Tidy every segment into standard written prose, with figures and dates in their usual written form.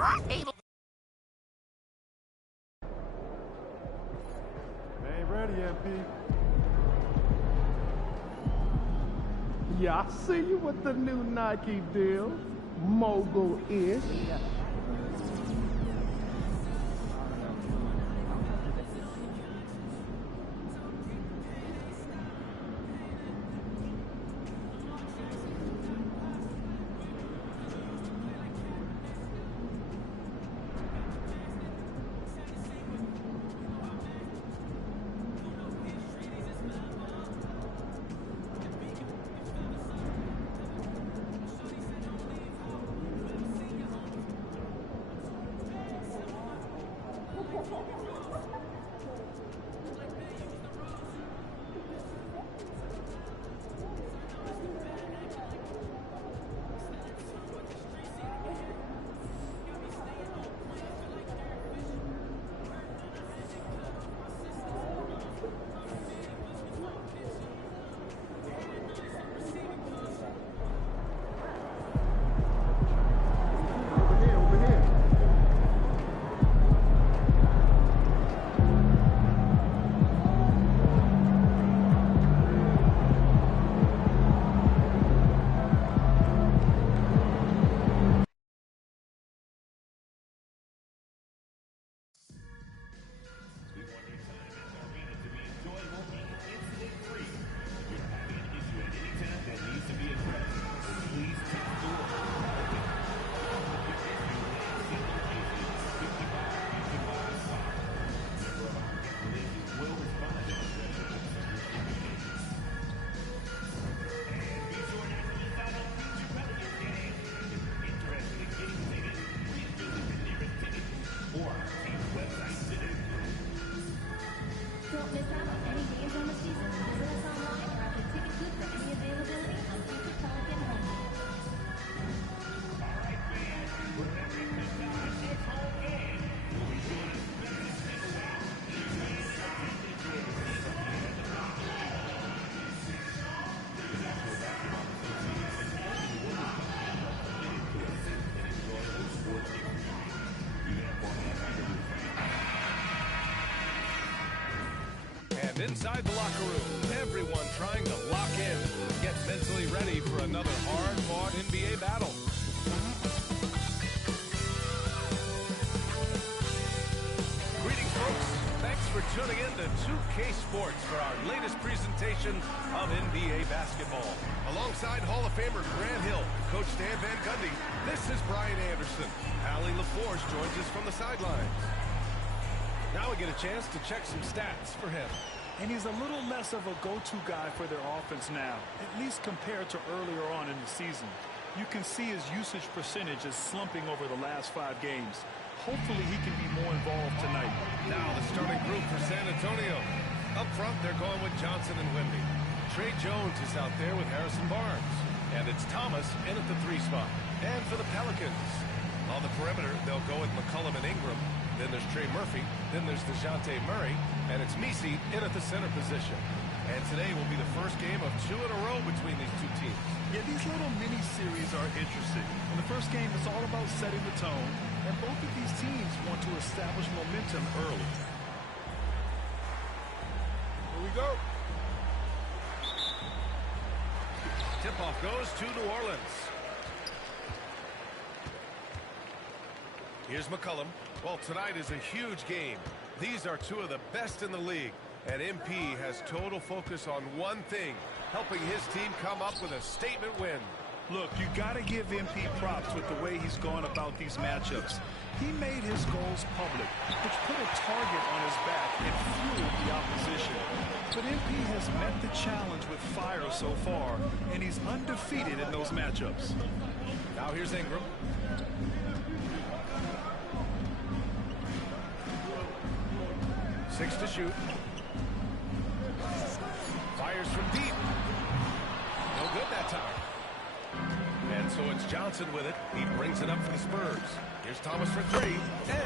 Ain't ready, MP. Yeah, I see you with the new Nike deal. Mogul-ish. Don't miss out on any games on the season. Visit us online or at the ticket booth for any availability on Future Pelican home games. All right, fans, remember at this time, it's home game. We'll be doing a special giveaway. Each man is attended to a season at the top of the league. The National Basketball Association and the Women's Basketball are committed to a safe and enjoyable sports experience. We therefore ask you to And inside the locker room, everyone trying to lock in, get mentally ready for another hard-fought NBA battle. Greetings, folks. Thanks for tuning in to 2K Sports for our latest presentation of NBA basketball. Alongside Hall of Famer Grant Hill, Coach Stan Van Gundy, this is Brian Anderson. Allie LaForce joins us from the sidelines. Now we get a chance to check some stats for him. And he's a little less of a go-to guy for their offense now, at least compared to earlier on in the season. You can see his usage percentage is slumping over the last 5 games. Hopefully he can be more involved tonight. Now the starting group for San Antonio. Up front, they're going with Johnson and Wemby. Trey Jones is out there with Harrison Barnes. And it's Thomas in at the 3 spot. And for the Pelicans, on the perimeter, they'll go with McCollum and Ingram. Then there's Trey Murphy. Then there's DeJounte Murray. And it's Messi in at the center position. And today will be the first game of 2 in a row between these two teams. Yeah, these little mini-series are interesting. In the first game, it's all about setting the tone. And both of these teams want to establish momentum early. Here we go. Tip-off goes to New Orleans. Here's McCollum. Well, tonight is a huge game. These are 2 of the best in the league. And MP has total focus on one thing, helping his team come up with a statement win. Look, you got to give MP props with the way he's gone about these matchups. He made his goals public, which put a target on his back and fueled the opposition. But MP has met the challenge with fire so far, and he's undefeated in those matchups. Now here's Ingram. Six to shoot. Fires from deep. No good that time. And so it's Johnson with it. He brings it up for the Spurs. Here's Thomas for 3,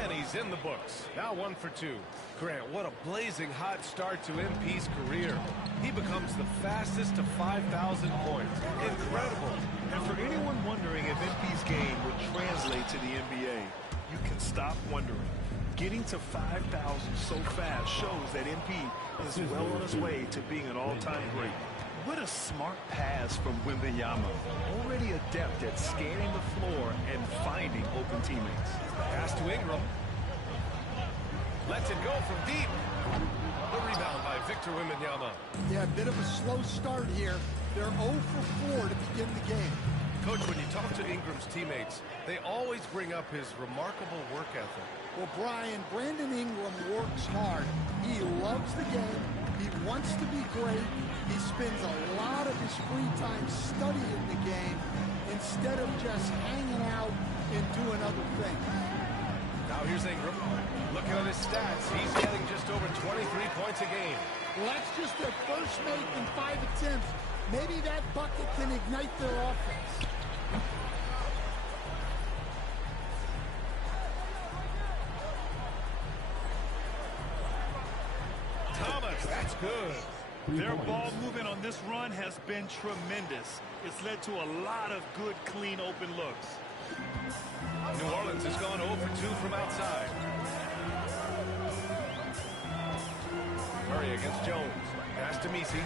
and he's in the books. Now 1 for 2. Grant, what a blazing hot start to MP's career. He becomes the fastest to 5,000 points. Incredible. And for anyone wondering if MP's game would translate to the NBA, you can stop wondering. Getting to 5,000 so fast shows that MP is well on his way to being an all-time great. What a smart pass from Wembanyama. Already adept at scanning the floor and finding open teammates. Pass to Ingram. Lets it go from deep. The rebound by Victor Wembanyama. Yeah, a bit of a slow start here. They're 0 for 4 to begin the game. Coach, when you talk to Ingram's teammates, they always bring up his remarkable work ethic. Well, Brian, Brandon Ingram works hard. He loves the game. He wants to be great. He spends a lot of his free time studying the game instead of just hanging out and doing other things. Now here's Ingram. Looking at his stats, he's getting just over 23 points a game. Well, that's just their first make in 5 attempts. Maybe that bucket can ignite their offense. Thomas, that's good. Their ball movement on this run has been tremendous. It's led to a lot of good, clean, open looks. New Orleans has gone 0 for 2 from outside. Murray against Jones. Pass to Messi.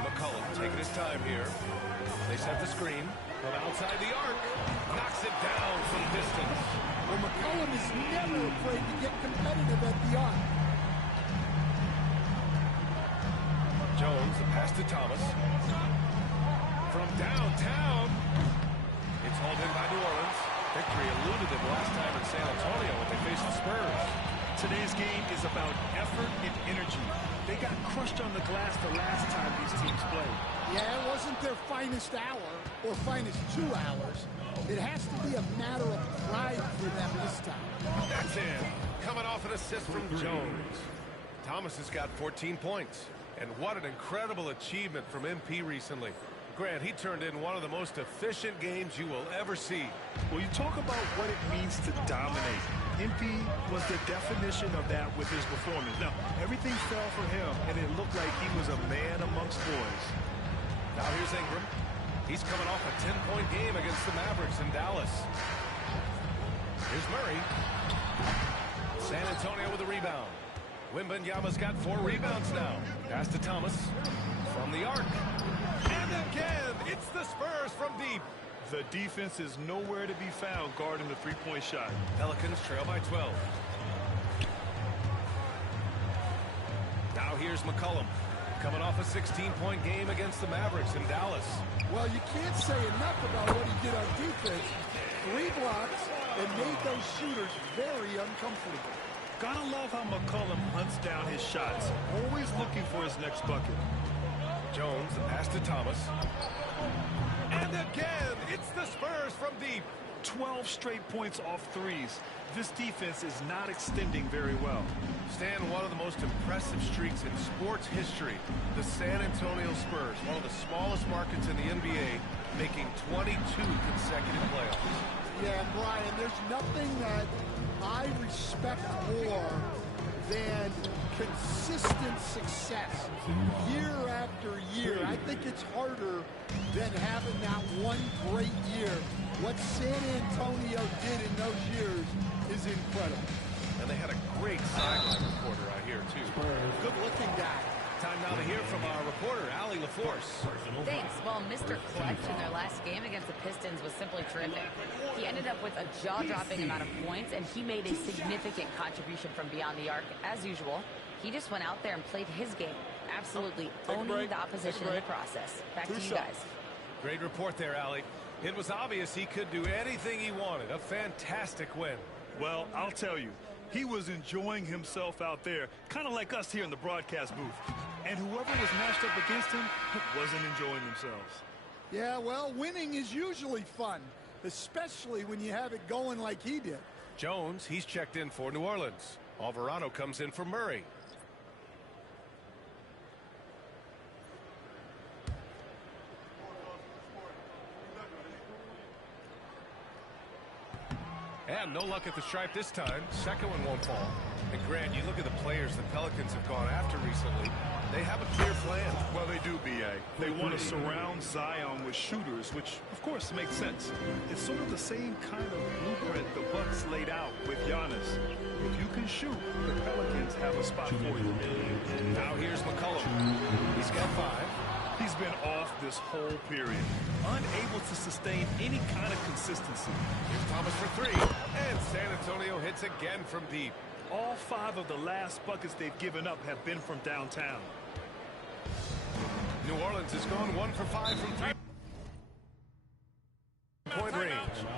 McCollum taking his time here. They set the screen from outside the arc. Knocks it down from distance. Well, McCollum is never afraid to get competitive at the arc. Jones, the pass to Thomas. From downtown. It's hauled in by New Orleans. Victory eluded them last time in San Antonio when they faced the Spurs. Today's game is about effort and energy. They got crushed on the glass the last time these teams played. Yeah, it wasn't their finest hour or finest 2 hours. It has to be a matter of pride for them this time. That's in. Coming off an assist from Jones. Thomas has got 14 points. And what an incredible achievement from MP recently. Grant, he turned in one of the most efficient games you will ever see. Well, you talk about what it means to dominate. MP was the definition of that with his performance. Now, everything fell for him, and it looked like he was a man amongst boys. Now here's Ingram. He's coming off a 10-point game against the Mavericks in Dallas. Here's Murray. San Antonio with a rebound. Wembanyama's got 4 rebounds now. Pass to Thomas. From the arc. And again, it's the Spurs from deep. The defense is nowhere to be found guarding the three-point shot. Pelicans trail by 12. Now here's McCollum. Coming off a 16-point game against the Mavericks in Dallas. Well, you can't say enough about what he did on defense. 3 blocks and made those shooters very uncomfortable. Gotta love how McCollum hunts down his shots, always looking for his next bucket. Jones, the pass to Thomas. And again, it's the Spurs from deep. 12 straight points off threes. This defense is not extending very well. Stan, one of the most impressive streaks in sports history. The San Antonio Spurs, one of the smallest markets in the NBA, making 22 consecutive playoffs. Yeah, Brian, there's nothing that I respect more than consistent success year after year. I think it's harder than having that one great year. What San Antonio did in those years is incredible. And they had a great sideline reporter out here, too. Good-looking guy. Time now to hear from our reporter, Allie LaForce. Thanks. Well, Mr. Clutch in their last game against the Pistons was simply terrific. He ended up with a jaw-dropping amount of points, and he made a significant contribution from beyond the arc, as usual. He just went out there and played his game, absolutely owning the opposition in the process. Back to you guys. Great report there, Allie. It was obvious he could do anything he wanted. A fantastic win. Well, I'll tell you, he was enjoying himself out there, kind of like us here in the broadcast booth. And whoever was matched up against him wasn't enjoying themselves. Yeah, well, winning is usually fun, especially when you have it going like he did. Jones, he's checked in for New Orleans. Alvarado comes in for Murray. And And no luck at the stripe this time. Second one won't fall. And Grant, you look at the players the Pelicans have gone after recently. They have a clear plan. Well, they do, B.A. They want to surround Zion with shooters, which, of course, makes sense. It's sort of the same kind of blueprint the Bucks laid out with Giannis. If you can shoot, the Pelicans have a spot for you. Now here's McCollum. He's got 5. He's been off this whole period, unable to sustain any kind of consistency. Here's Thomas for 3. And San Antonio hits again from deep. All 5 of the last buckets they've given up have been from downtown. New Orleans has gone 1 for 5 from 3-point range.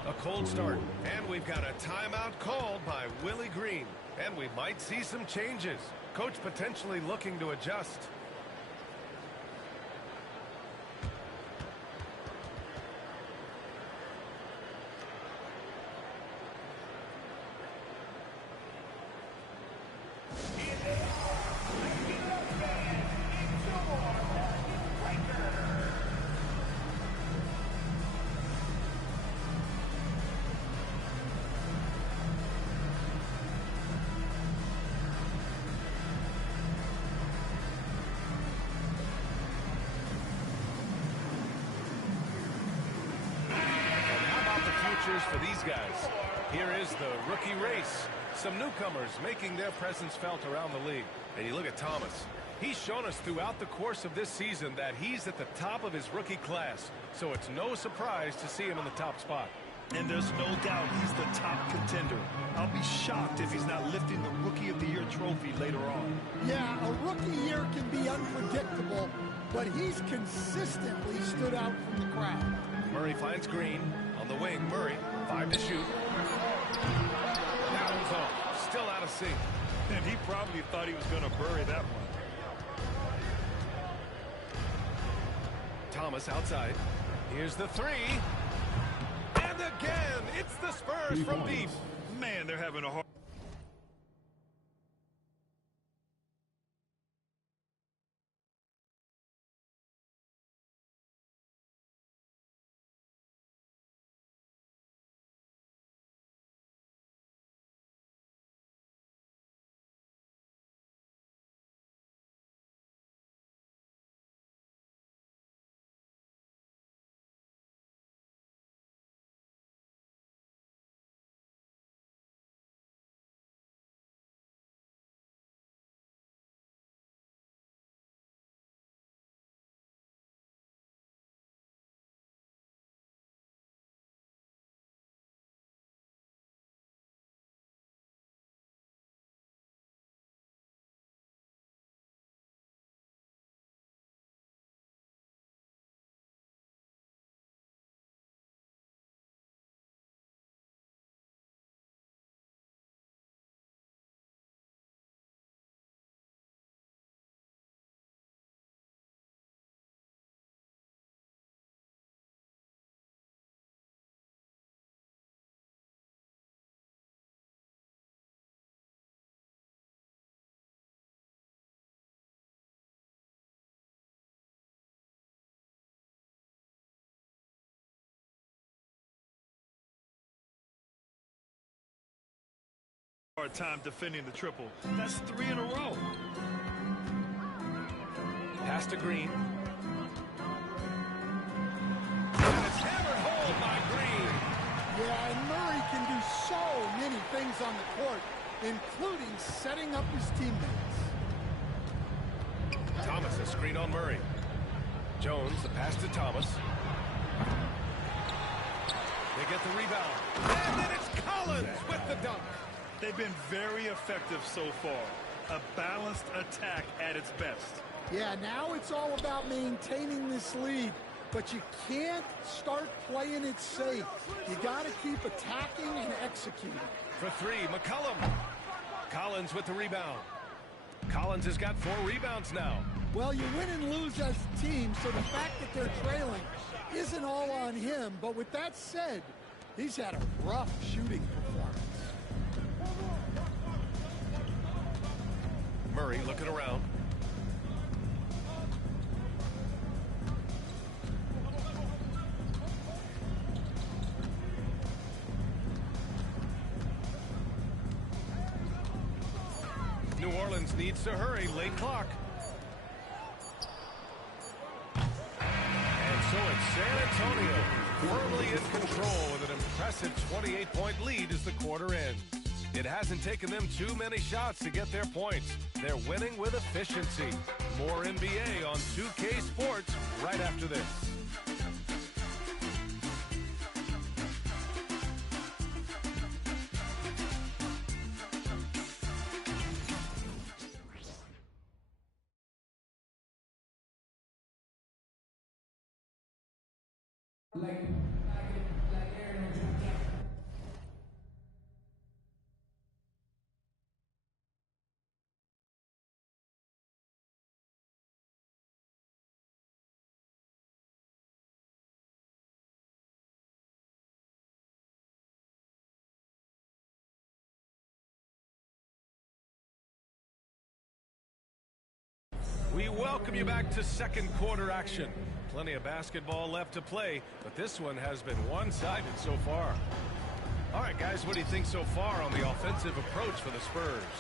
A cold start. And we've got a timeout called by Willie Green. And we might see some changes. Coach potentially looking to adjust. For these guys. Here is the rookie race. Some newcomers making their presence felt around the league. And you look at Thomas. He's shown us throughout the course of this season that he's at the top of his rookie class. So it's no surprise to see him in the top spot. And there's no doubt he's the top contender. I'll be shocked if he's not lifting the Rookie of the Year trophy later on. Yeah, a rookie year can be unpredictable, but he's consistently stood out from the crowd. Murray finds Green. On the wing, Murray, 5 to shoot. That one's off. Still out of sync. And he probably thought he was going to bury that one. Thomas outside. Here's the 3. And again, it's the Spurs from deep. Man, they're having a hard... hard time defending the triple. That's 3 in a row. Pass to Green. And it's hammered home by Green. Yeah, and Murray can do so many things on the court, including setting up his teammates. Thomas a screen on Murray. Jones, the pass to Thomas. They get the rebound. And then it's Collins with the dunk. They've been very effective so far. A balanced attack at its best. Yeah, now it's all about maintaining this lead, but you can't start playing it safe. You got to keep attacking and executing. For 3, McCollum. Collins with the rebound. Collins has got 4 rebounds now. Well, you win and lose as a team, so the fact that they're trailing isn't all on him. But with that said, he's had a rough shooting performance. Murray looking around. New Orleans needs to hurry. Late clock. And so it's San Antonio firmly in control with an impressive 28-point lead as the quarter ends. It hasn't taken them too many shots to get their points. They're winning with efficiency. More NBA on 2K Sports right after this. We welcome you back to second quarter action. Plenty of basketball left to play, but this one has been one-sided so far. All right, guys, what do you think so far on the offensive approach for the Spurs?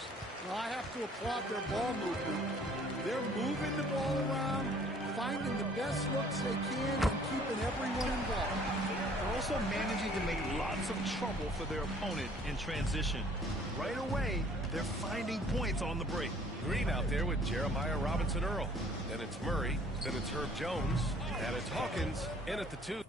Well, I have to applaud their ball movement. They're moving the ball around, finding the best looks they can, and keeping everyone involved. They're also managing to make lots of trouble for their opponent in transition. Right away, they're finding points on the break. Green out there with Jeremiah Robinson-Earl. Then it's Murray. Then it's Herb Jones. And it's Hawkins in at the 2.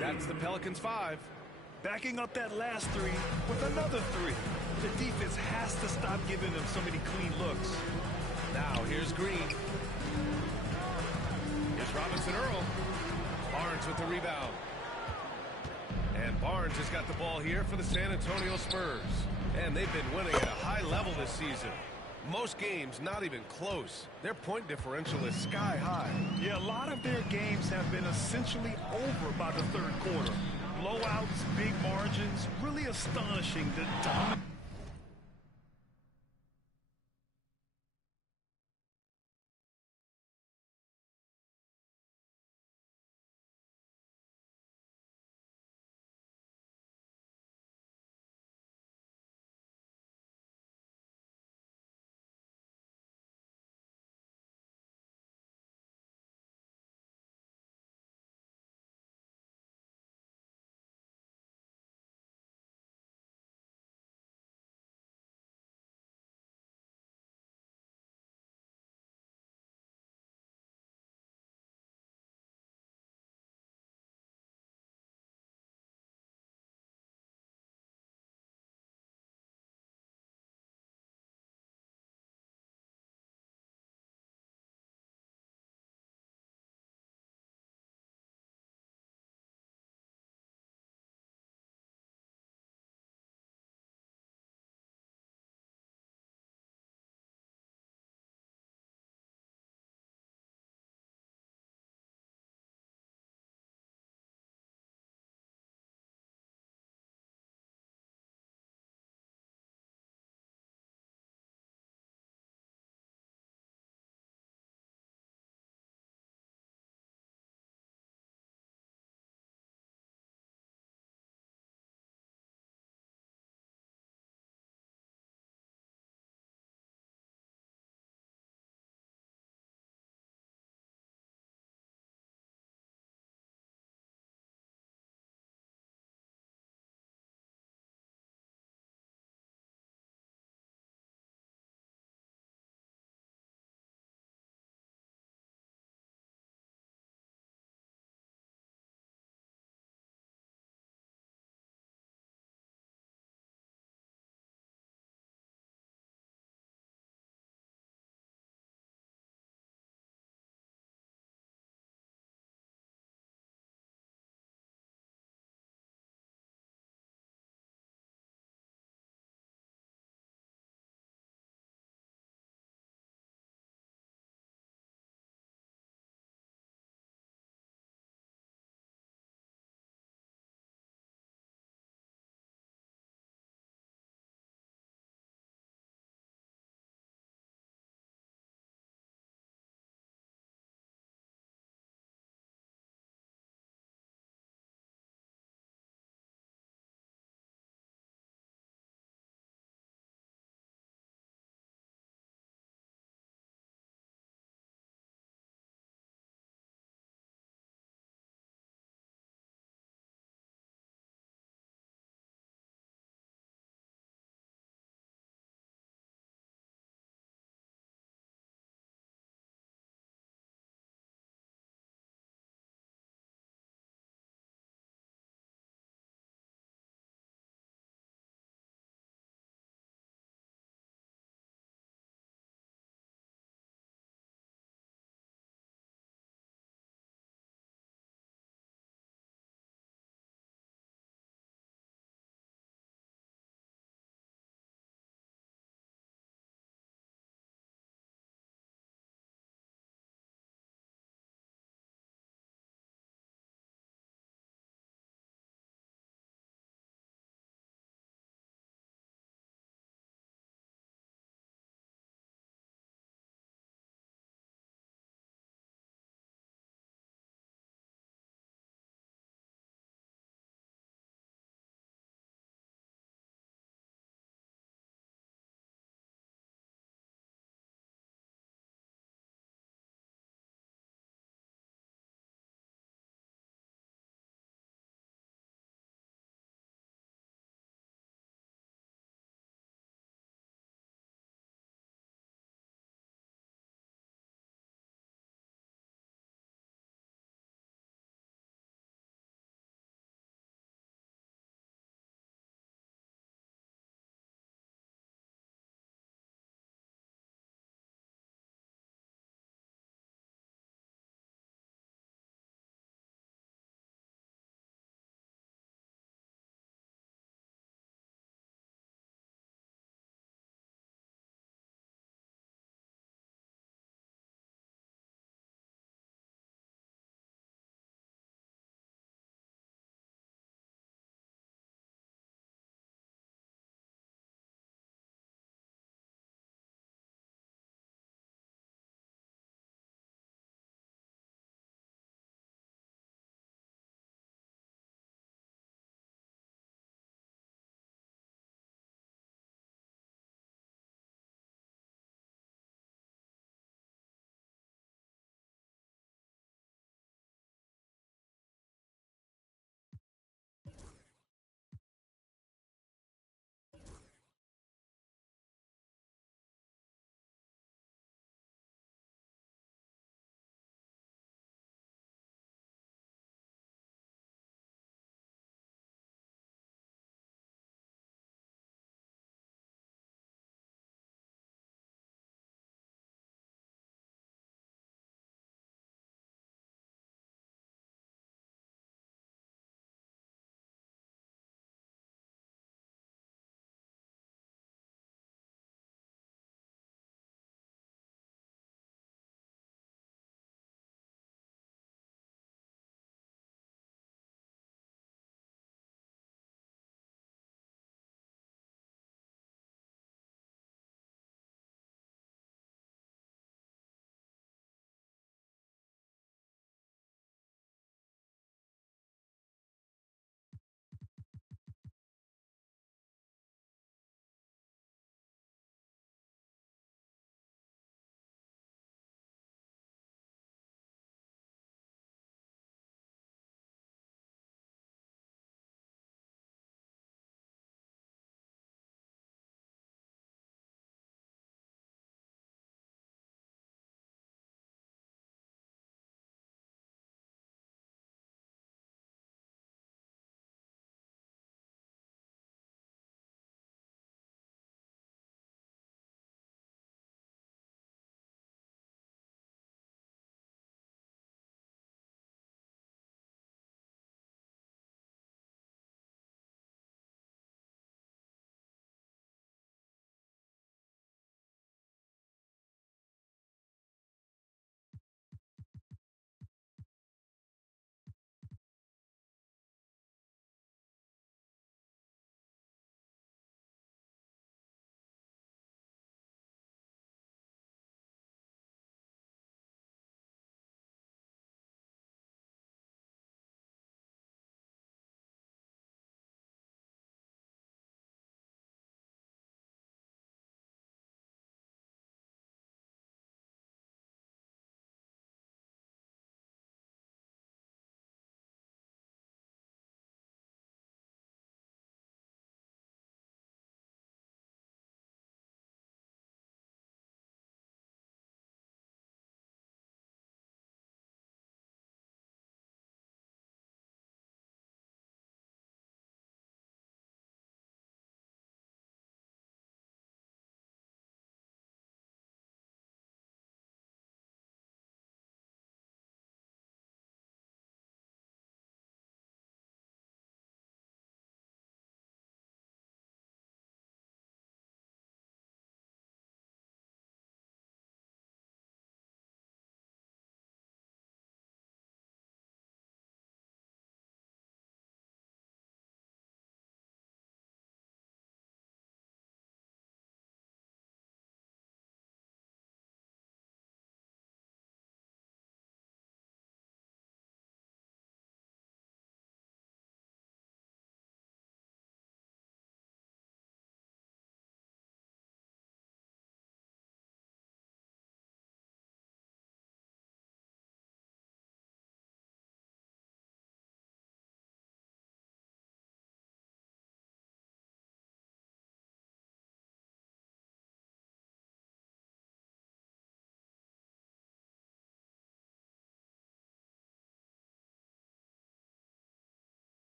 That's the Pelicans 5. Backing up that last three with another three. The defense has to stop giving them so many clean looks. Now here's Green. Here's Robinson-Earl. Barnes with the rebound. And Barnes has got the ball here for the San Antonio Spurs. And they've been winning at a high level this season. Most games not even close. Their point differential is sky high. Yeah, a lot of their games have been essentially over by the third quarter. Blowouts, big margins, really astonishing the dominance.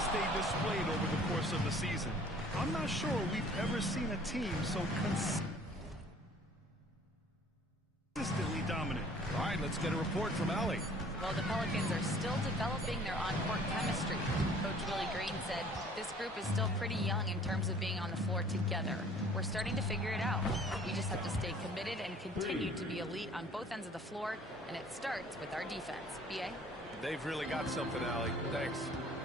dominance they displayed over the course of the season. I'm not sure we've ever seen a team so consistently dominant. All right, let's get a report from Allie. Well, the Pelicans are still developing their on-court chemistry. Coach Willie Green said this group is still pretty young in terms of being on the floor together. We're starting to figure it out. We just have to stay committed and continue to be elite on both ends of the floor, and it starts with our defense. B.A.? They've really got something, Allie. Thanks.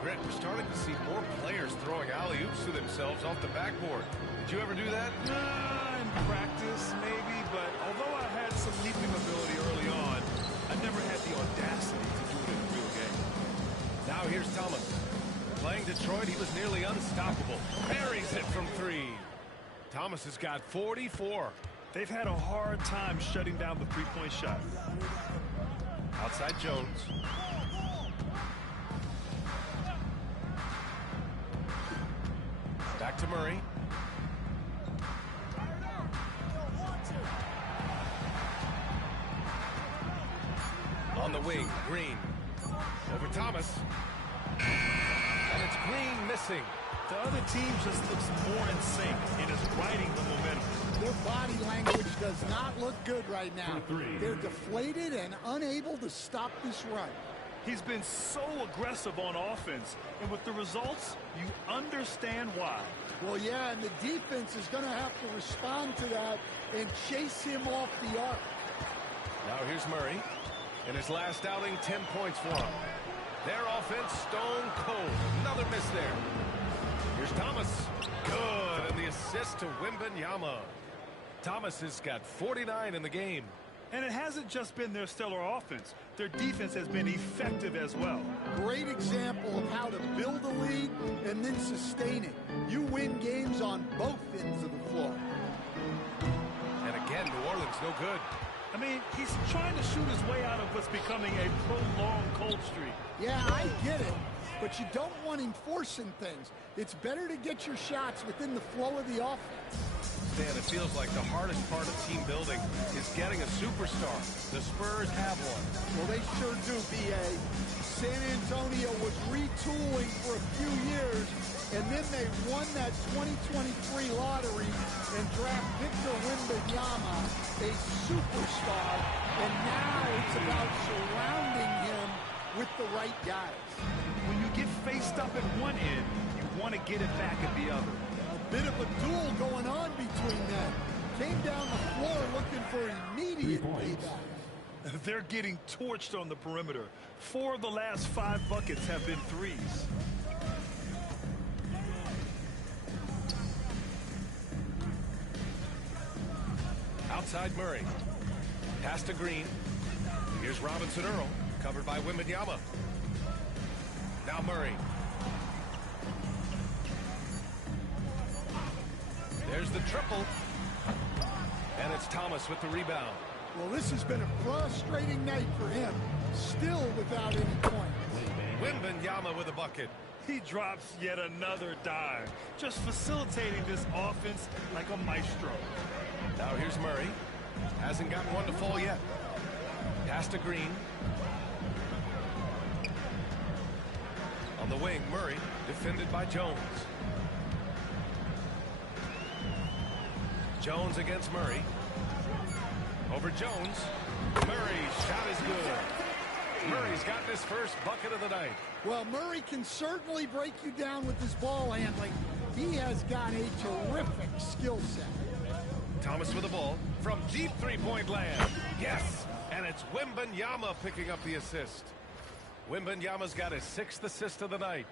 Grant, we're starting to see more players throwing alley-oops to themselves off the backboard. Did you ever do that? In practice, maybe, but although I had some leaping ability early on, I never had the audacity to do it in a real game. Now here's Thomas. Playing Detroit, he was nearly unstoppable. Buries it from three. Thomas has got 44. They've had a hard time shutting down the three-point shot. Outside Jones. Back to Murray. On the wing, Green. Over Thomas. And it's Green missing. The other team just looks more in sync and is riding the momentum. Their body language does not look good right now. They're deflated and unable to stop this run. He's been so aggressive on offense, and with the results, you understand why. Well, yeah, and the defense is going to have to respond to that and chase him off the arc. Now here's Murray. In his last outing, 10 points for him. Their offense, stone cold. Another miss there. Here's Thomas. Good, and the assist to Wembanyama. Thomas has got 49 in the game. And it hasn't just been their stellar offense. Their defense has been effective as well. Great example of how to build a lead and then sustain it. You win games on both ends of the floor. And again, New Orleans no good. I mean, he's trying to shoot his way out of what's becoming a prolonged cold streak. Yeah, I get it, but you don't want him forcing things. It's better to get your shots within the flow of the offense. Dan, it feels like the hardest part of team building is getting a superstar. The Spurs have one. Well, they sure do, B.A. San Antonio was retooling for a few years, and then they won that 2023 lottery and draft Victor Wembanyama, a superstar, and now it's about surrounding him with the right guys. When you get faced up at one end, you want to get it back at the other. A bit of a duel going on between them. Came down the floor looking for immediate payback. They're getting torched on the perimeter. 4 of the last 5 buckets have been threes. Outside Murray. Pass to Green. Here's Robinson Earl, covered by Wembanyama. Now Murray. There's the triple. And it's Thomas with the rebound. Well, this has been a frustrating night for him. Still without any points. Wembanyama with a bucket. He drops yet another dime, just facilitating this offense like a maestro. Now here's Murray. Hasn't gotten one to fall yet. Pass to Green. On the wing, Murray, defended by Jones. Jones against Murray. Over Jones. Murray's shot is good. Murray's gotten his first bucket of the night. Well, Murray can certainly break you down with his ball handling. He has got a terrific skill set. Thomas with the ball from deep three-point land. Yes, and it's Wembanyama picking up the assist. Wembanyama's got his 6th assist of the night.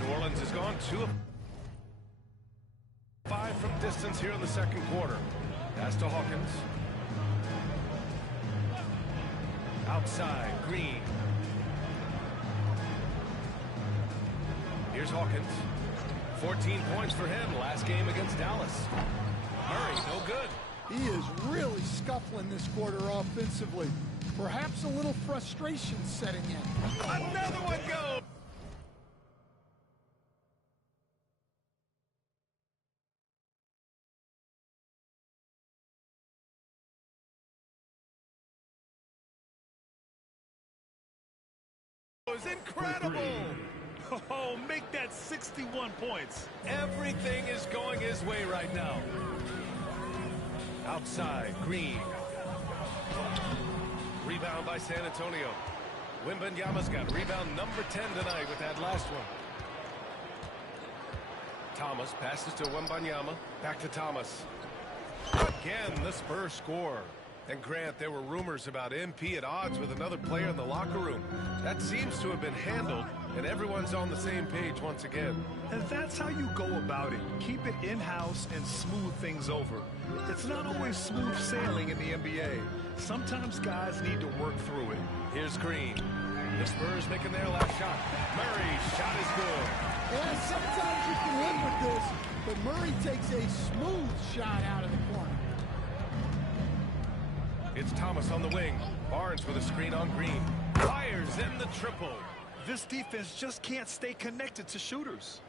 New Orleans has gone 2 of 5 from distance here in the second quarter. Pass to Hawkins. Outside, Green. Here's Hawkins. 14 points for him last game against Dallas. Murray, no good. He is really scuffling this quarter offensively. Perhaps a little frustration setting in. Another one goes. is incredible. Oh, make that 61 points. Everything is going his way right now. Outside, Green. Rebound by San Antonio. Wembanyama's got rebound number 10 tonight with that last one. Thomas passes to Wembanyama. Back to Thomas. Again, the Spurs score. And Grant, there were rumors about MP at odds with another player in the locker room. That seems to have been handled, and everyone's on the same page once again. And that's how you go about it. Keep it in-house and smooth things over. It's not always smooth sailing in the NBA. Sometimes guys need to work through it. Here's Green. The Spurs making their last shot. Murray's shot is good. Yeah, sometimes you can live with this, but Murray takes a smooth shot out of the corner. It's Thomas on the wing. Barnes with a screen on Green. Fires in the triple. This defense just can't stay connected to shooters.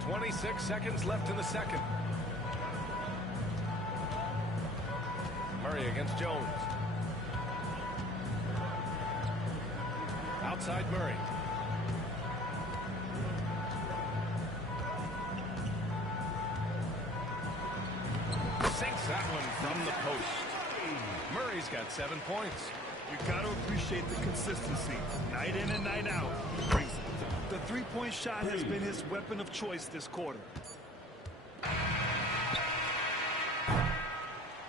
26 seconds left in the second. Murray against Jones. Outside Murray. Sinks that one from the post. Murray's got 7 points. You got to appreciate the consistency. Night in and night out. He brings it. The three-point shot has been his weapon of choice this quarter.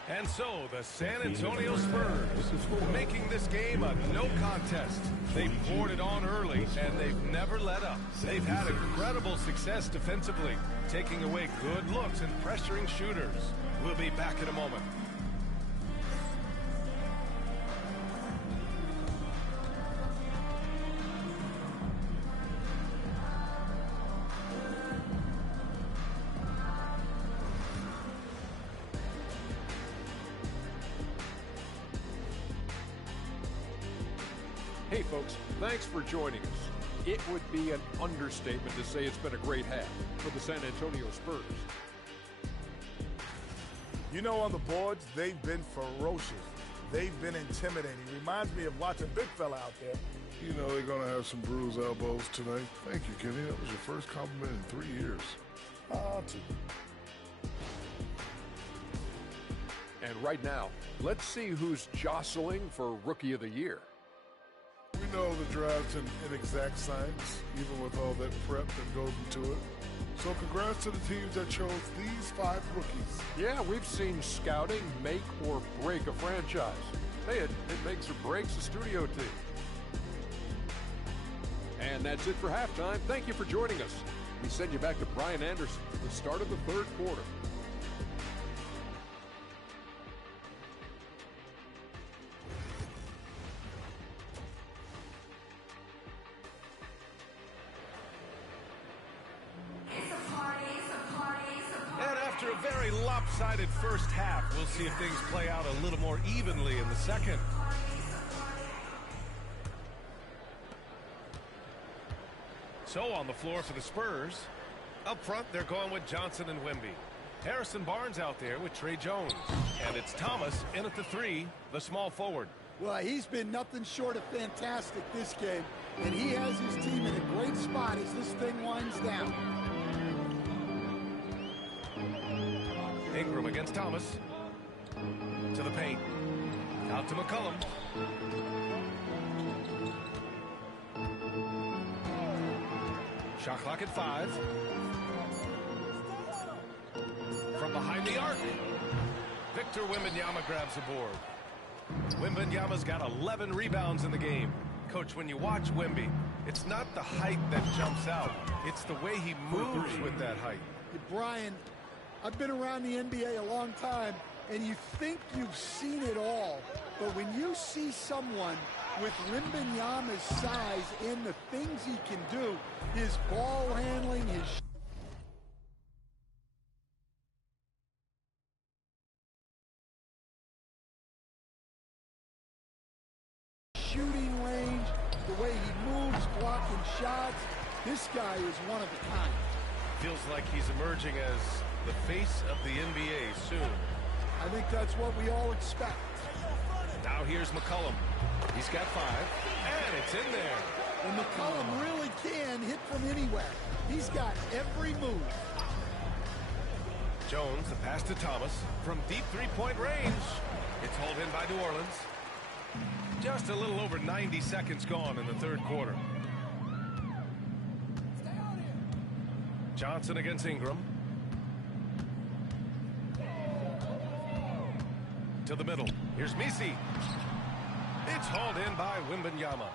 And so the San Antonio Spurs making this game a no contest. They poured it on early, and they've never let up. They've had incredible success defensively, taking away good looks and pressuring shooters. We'll be back in a moment. Hey folks, thanks for joining us. It would be an understatement to say it's been a great half for the San Antonio Spurs. You know, on the boards, they've been ferocious. They've been intimidating. Reminds me of watching Big Fella out there. You know they're going to have some bruised elbows tonight. Thank you, Kenny. That was your first compliment in 3 years. And right now, let's see who's jostling for Rookie of the Year. We know the draft's an inexact science, even with all that prep that goes into it. So congrats to the teams that chose these 5 rookies. Yeah, we've seen scouting make or break a franchise. Hey, it makes or breaks a studio team. And that's it for halftime. Thank you for joining us. We send you back to Brian Anderson for the start of the third quarter. After a very lopsided first half, we'll see if things play out a little more evenly in the second. So on the floor for the Spurs. Up front, they're going with Johnson and Wemby. Harrison Barnes out there with Trey Jones. And it's Thomas in at the 3, the small forward. Well, he's been nothing short of fantastic this game, and he has his team in a great spot as this thing winds down. Ingram against Thomas. To the paint. Out to McCollum. Shot clock at 5. From behind the arc. Victor Wembanyama grabs the board. Wembanyama's got 11 rebounds in the game. Coach, when you watch Wemby, it's not the height that jumps out. It's the way he moves with that height. Hey, Brian, I've been around the NBA a long time, and you think you've seen it all. But when you see someone with Wembanyama's size and the things he can do, his ball handling, his shooting range, the way he moves, blocking shots, this guy is one of a kind. Feels like he's emerging as the face of the NBA soon. I think that's what we all expect. Now here's McCollum. He's got 5, and it's in there. And McCollum really can hit from anywhere. He's got every move. Jones, the pass to Thomas from deep three-point range. It's hauled in by New Orleans. Just a little over 90 seconds gone in the third quarter. Johnson against Ingram. To the middle. Here's Misi. It's hauled in by Wembanyama.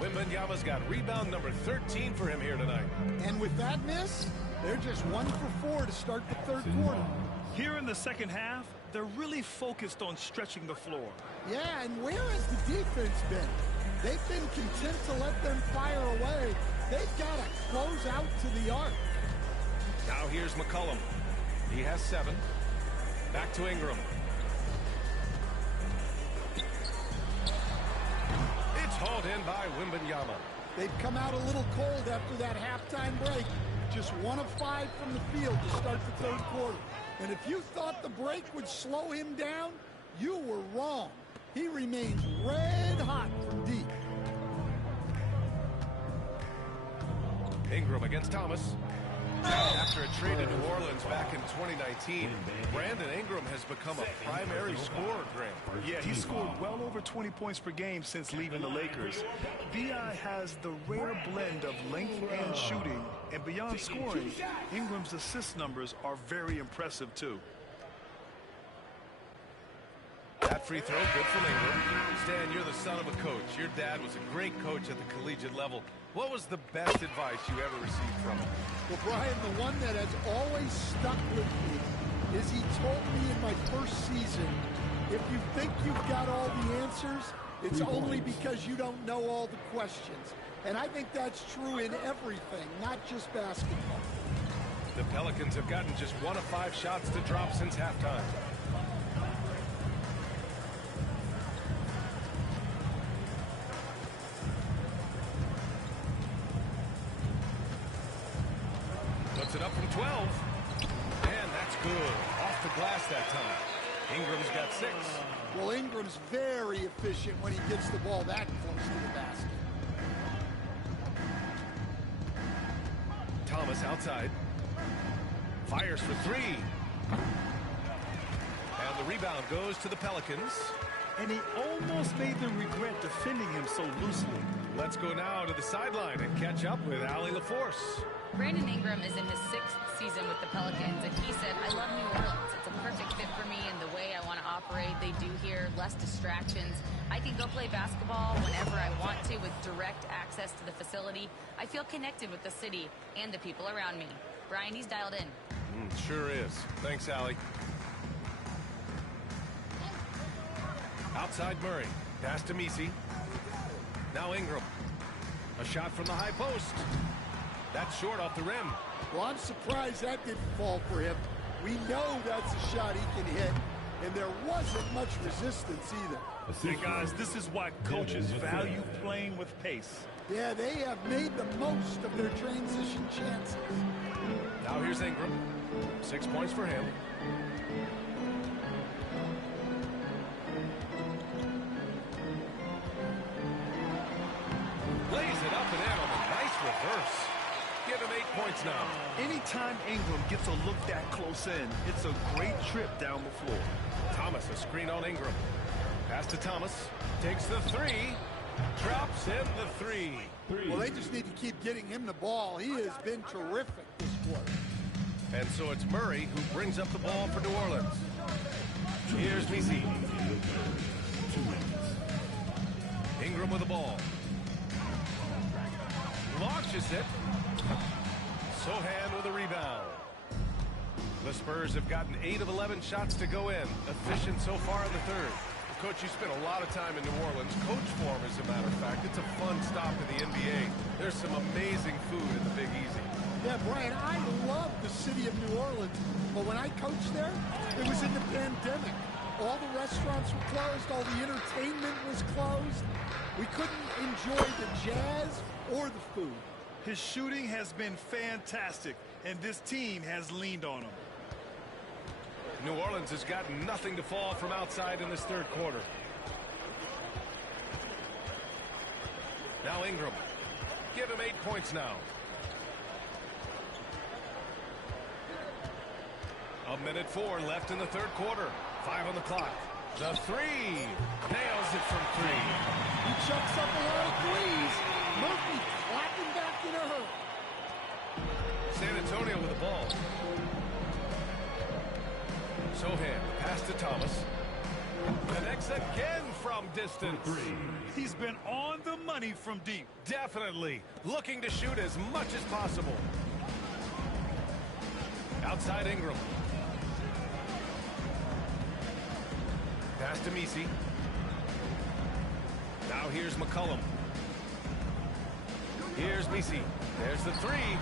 Wembanyama's got rebound number 13 for him here tonight. And with that miss, they're just 1 for 4 to start the third quarter. Here in the second half, they're really focused on stretching the floor. Yeah, and where has the defense been? They've been content to let them fire away. They've got to close out to the arc. Now here's McCollum. He has 7. Back to Ingram. It's hauled in by Wembanyama. They've come out a little cold after that halftime break. Just 1 of 5 from the field to start the third quarter. And if you thought the break would slow him down, you were wrong. He remains red hot from deep. Ingram against Thomas. After a trade to New Orleans back in 2019, Brandon Ingram has become a primary scorer, Grant. Yeah, he scored well over 20 points per game since leaving the Lakers. B.I. has the rare blend of length and shooting, and beyond scoring, Ingram's assist numbers are very impressive, too. That free throw, good from Ingram. Stan, you're the son of a coach. Your dad was a great coach at the collegiate level. What was the best advice you ever received from him? Well, Brian, the one that has always stuck with me is he told me in my first season, if you think you've got all the answers, it's only because you don't know all the questions. And I think that's true in everything, not just basketball. The Pelicans have gotten just 1 of 5 shots to drop since halftime. Puts it up from 12. And that's good. Off the glass that time. Ingram's got 6. Well, Ingram's very efficient when he gets the ball that close to the basket. Thomas outside. Fires for 3. And the rebound goes to the Pelicans. And he almost made them regret defending him so loosely. Let's go now to the sideline and catch up with Allie LaForce. Brandon Ingram is in his 6th season with the Pelicans, and he said, I love New Orleans. It's a perfect fit for me and the way I want to operate. They do here, less distractions. I can go play basketball whenever I want to with direct access to the facility. I feel connected with the city and the people around me. Brian, he's dialed in. Sure is. Thanks, Allie. Outside Murray. Pass to Misi. Now Ingram. A shot from the high post. That's short off the rim. Well, I'm surprised that didn't fall for him. We know that's a shot he can hit, and there wasn't much resistance either. Hey, guys, this is why coaches value playing with pace. Yeah, they have made the most of their transition chances. Now here's Ingram. 6 points for him. Lays it up and in on a nice reverse. Give him 8 points now. Anytime Ingram gets a look that close in, it's a great trip down the floor. Thomas, a screen on Ingram. Pass to Thomas. Takes the 3. Drops in the 3. Well, they just need to keep getting him the ball. He has been terrific this quarter. And so it's Murray who brings up the ball for New Orleans. Here's Misi. Ingram with the ball. Launches it. Sohan with a rebound. The Spurs have gotten 8 of 11 shots to go in. Efficient so far in the third. Coach, you spent a lot of time in New Orleans. Coach form, as a matter of fact. It's a fun stop in the NBA. There's some amazing food at the Big Easy. Yeah, Brian, I love the city of New Orleans, but when I coached there, it was in the pandemic. All the restaurants were closed, all the entertainment was closed. We couldn't enjoy the jazz or the food. His shooting has been fantastic, and this team has leaned on him. New Orleans has gotten nothing to fall from outside in this third quarter. Now Ingram. Give him 8 points now. A minute 4 left in the third quarter. 5 on the clock. The three. Nails it from 3. He chucks up a lot of threes. Murphy clapping back in a hurry. San Antonio with the ball. Sohan, pass to Thomas. Connects again from distance. He's been on the money from deep. Definitely looking to shoot as much as possible. Outside Ingram. Pass to Messi. Now here's McCollum. Here's Messi. There's the three.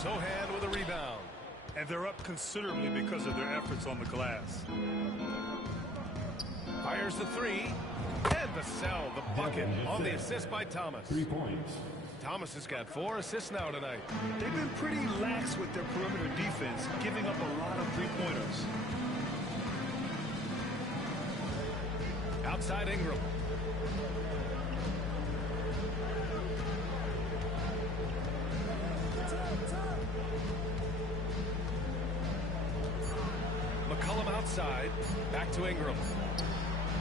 Sohan with a rebound. And they're up considerably because of their efforts on the glass. Fires the three. And the sell, the bucket on the assist by Thomas. 3 points. Thomas has got 4 assists now tonight. They've been pretty lax with their perimeter defense, giving up a lot of three-pointers. Outside Ingram. McCollum outside. Back to Ingram.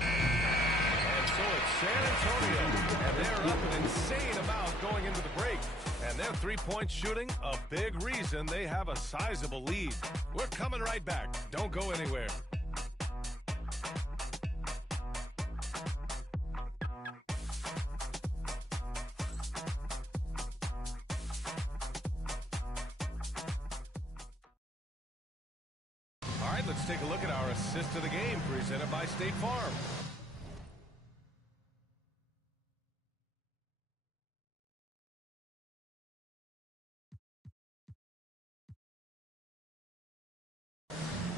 And so it's San Antonio. And they're up an insane amount going into the break. And their three-point shooting, a big reason they have a sizable lead. We're coming right back. Don't go anywhere. All right, let's take a look at our assist of the game presented by State Farm.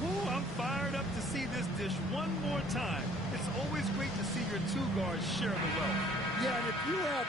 Ooh, I'm fired up to see this dish one more time. It's always great to see your two guards share the wealth. Yeah, and if you have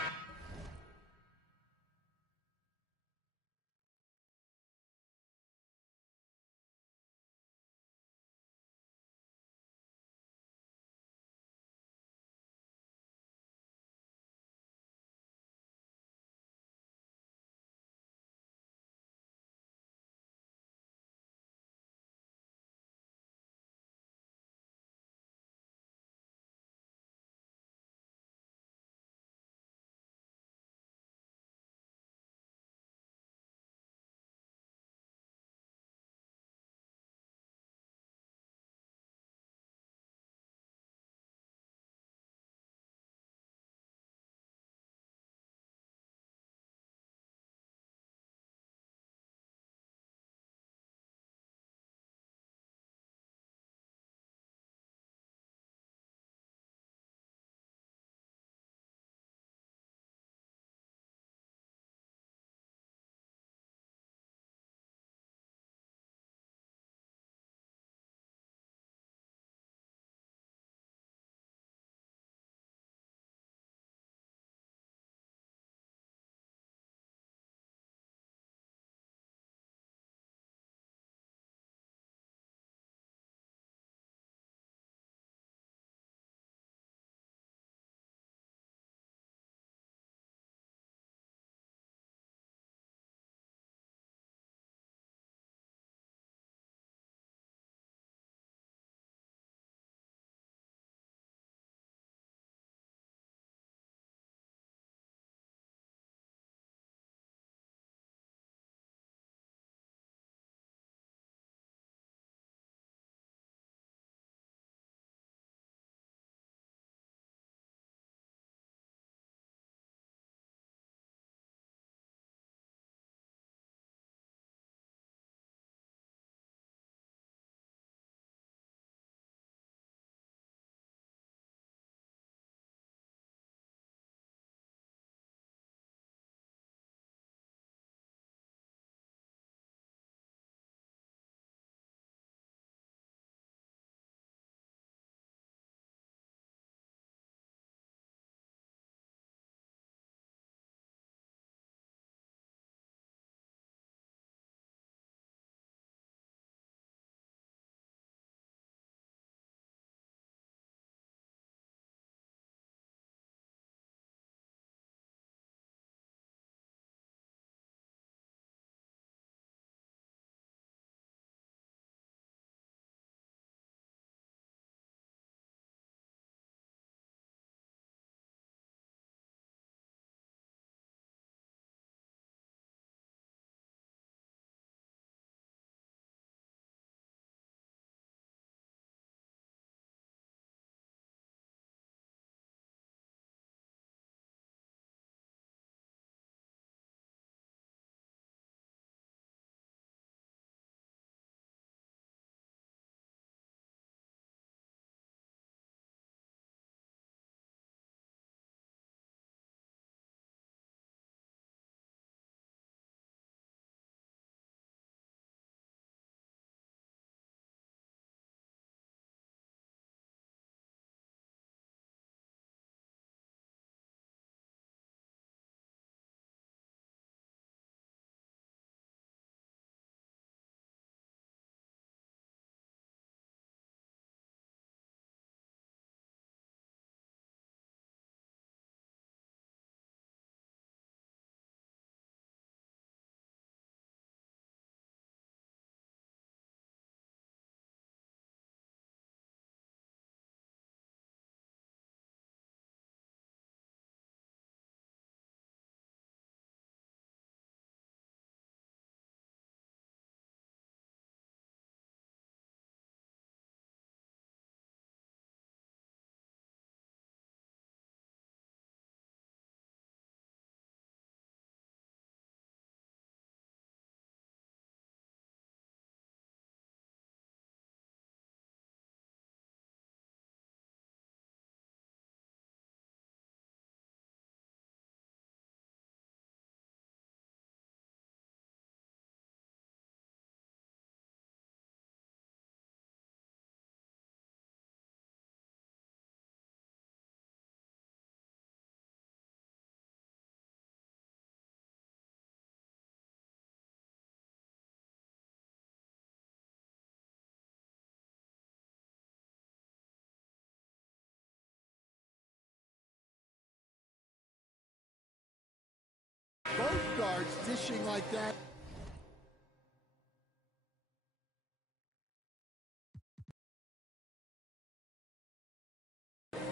guards dishing like that.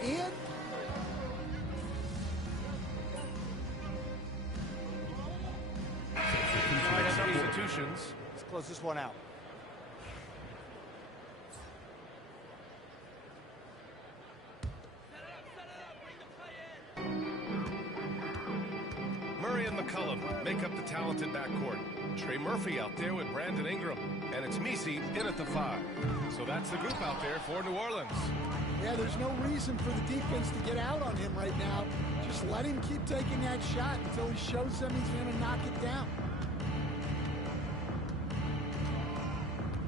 And Substitutions. Let's close this one out. Murray and McCullum make up the talented backcourt. Trey Murphy out there with Brandon Ingram. And it's Messi in at the 5. So that's the group out there for New Orleans. yeah, there's no reason for the defense to get out on him right now. Just let him keep taking that shot until he shows them he's going to knock it down.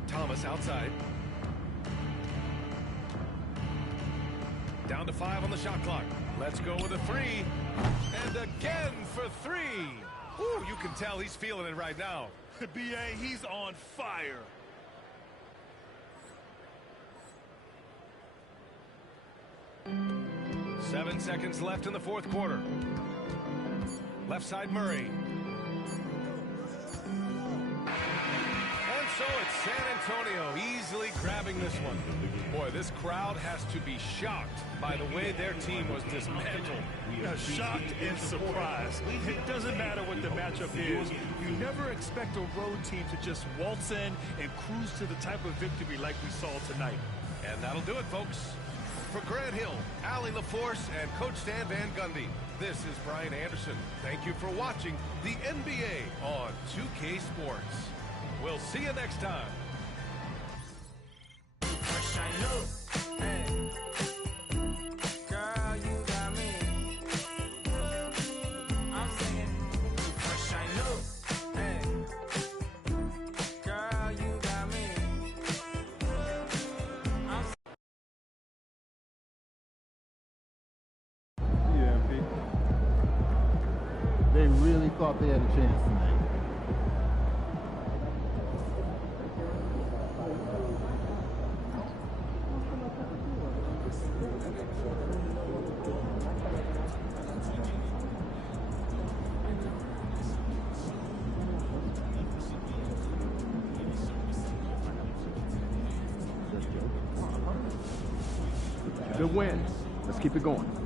Thomas outside. Down to 5 on the shot clock. Let's go with a 3. And again for 3. Ooh, you can tell he's feeling it right now. B.A., he's on fire. Seven seconds left in the fourth quarter. Left side Murray. And so it's San Antonio easily grabbing this one. Boy, this crowd has to be shocked by the way their team was dismantled. Yeah, shocked and surprised. It doesn't matter what the matchup is. You never expect a road team to just waltz in and cruise to the type of victory like we saw tonight. And that'll do it, folks. For Grant Hill, Allie LaForce, and Coach Stan Van Gundy, this is Brian Anderson. Thank you for watching the NBA on 2K Sports. We'll see you next time. They really thought they had a chance tonight. Good win. Let's keep it going.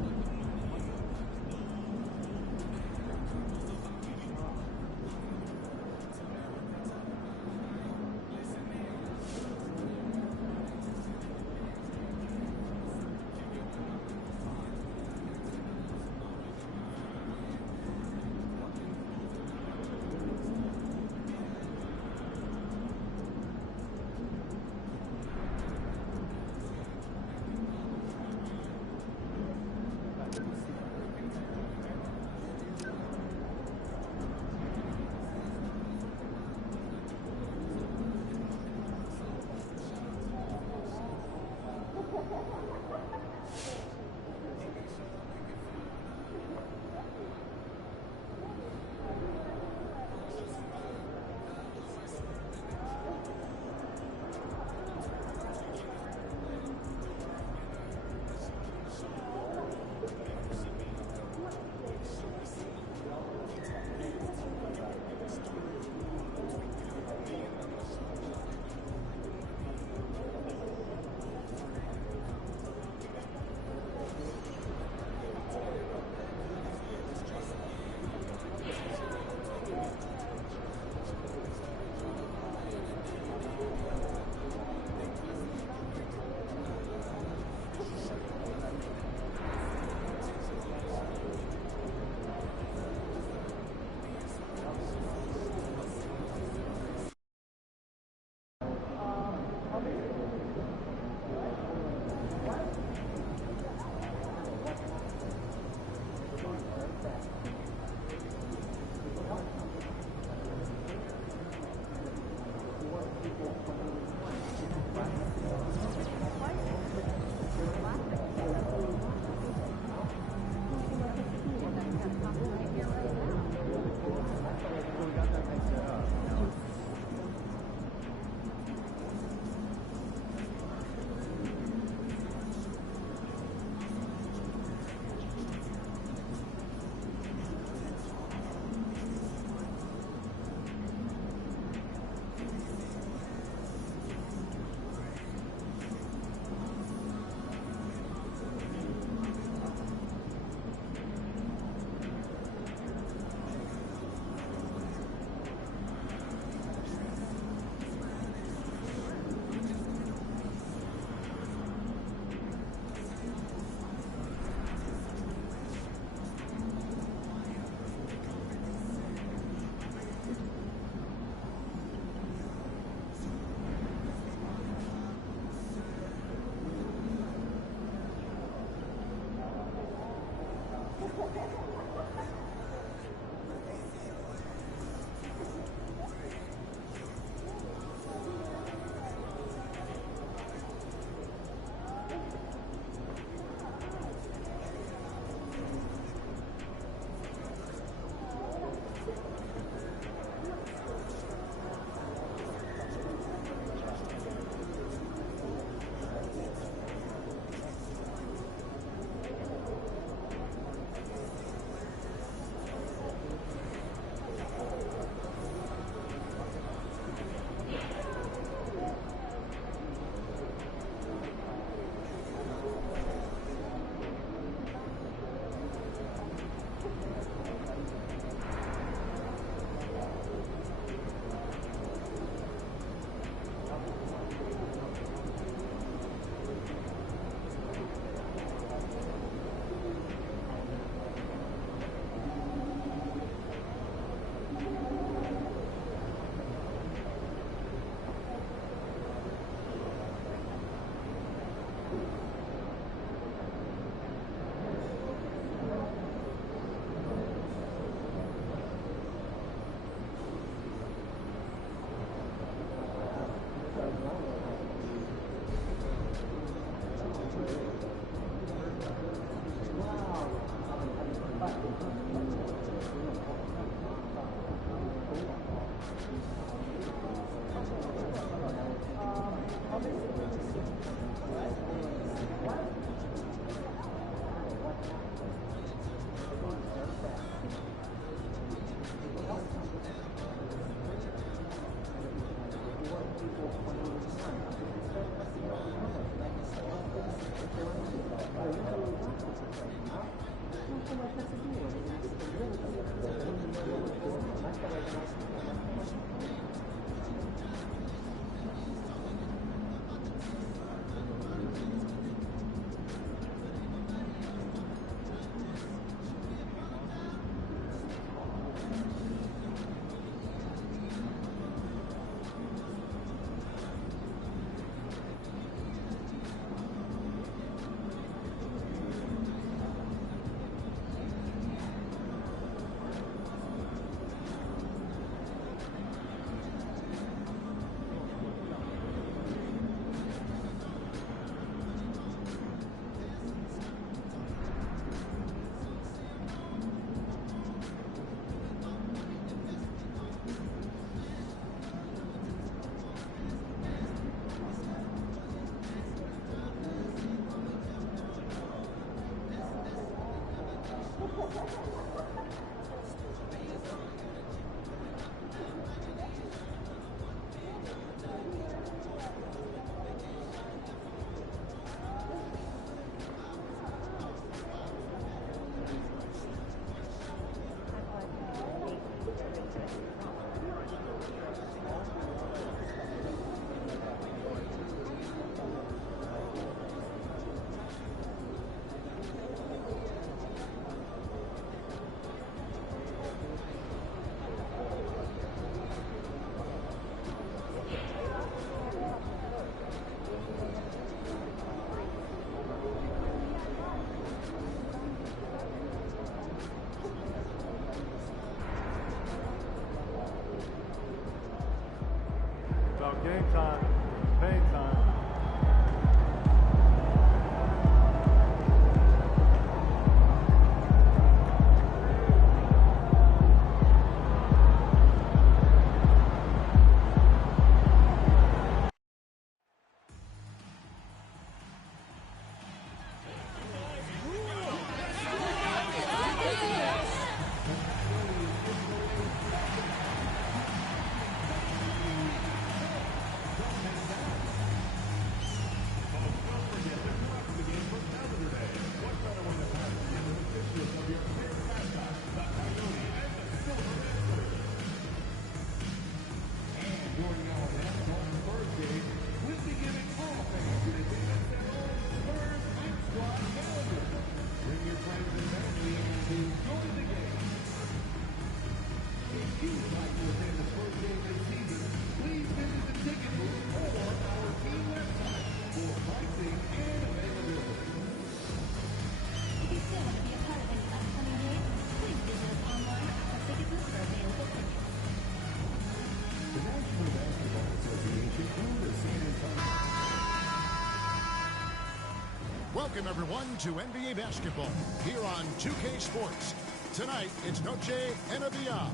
Welcome, everyone, to NBA basketball here on 2K Sports. Tonight, it's Noche NBA,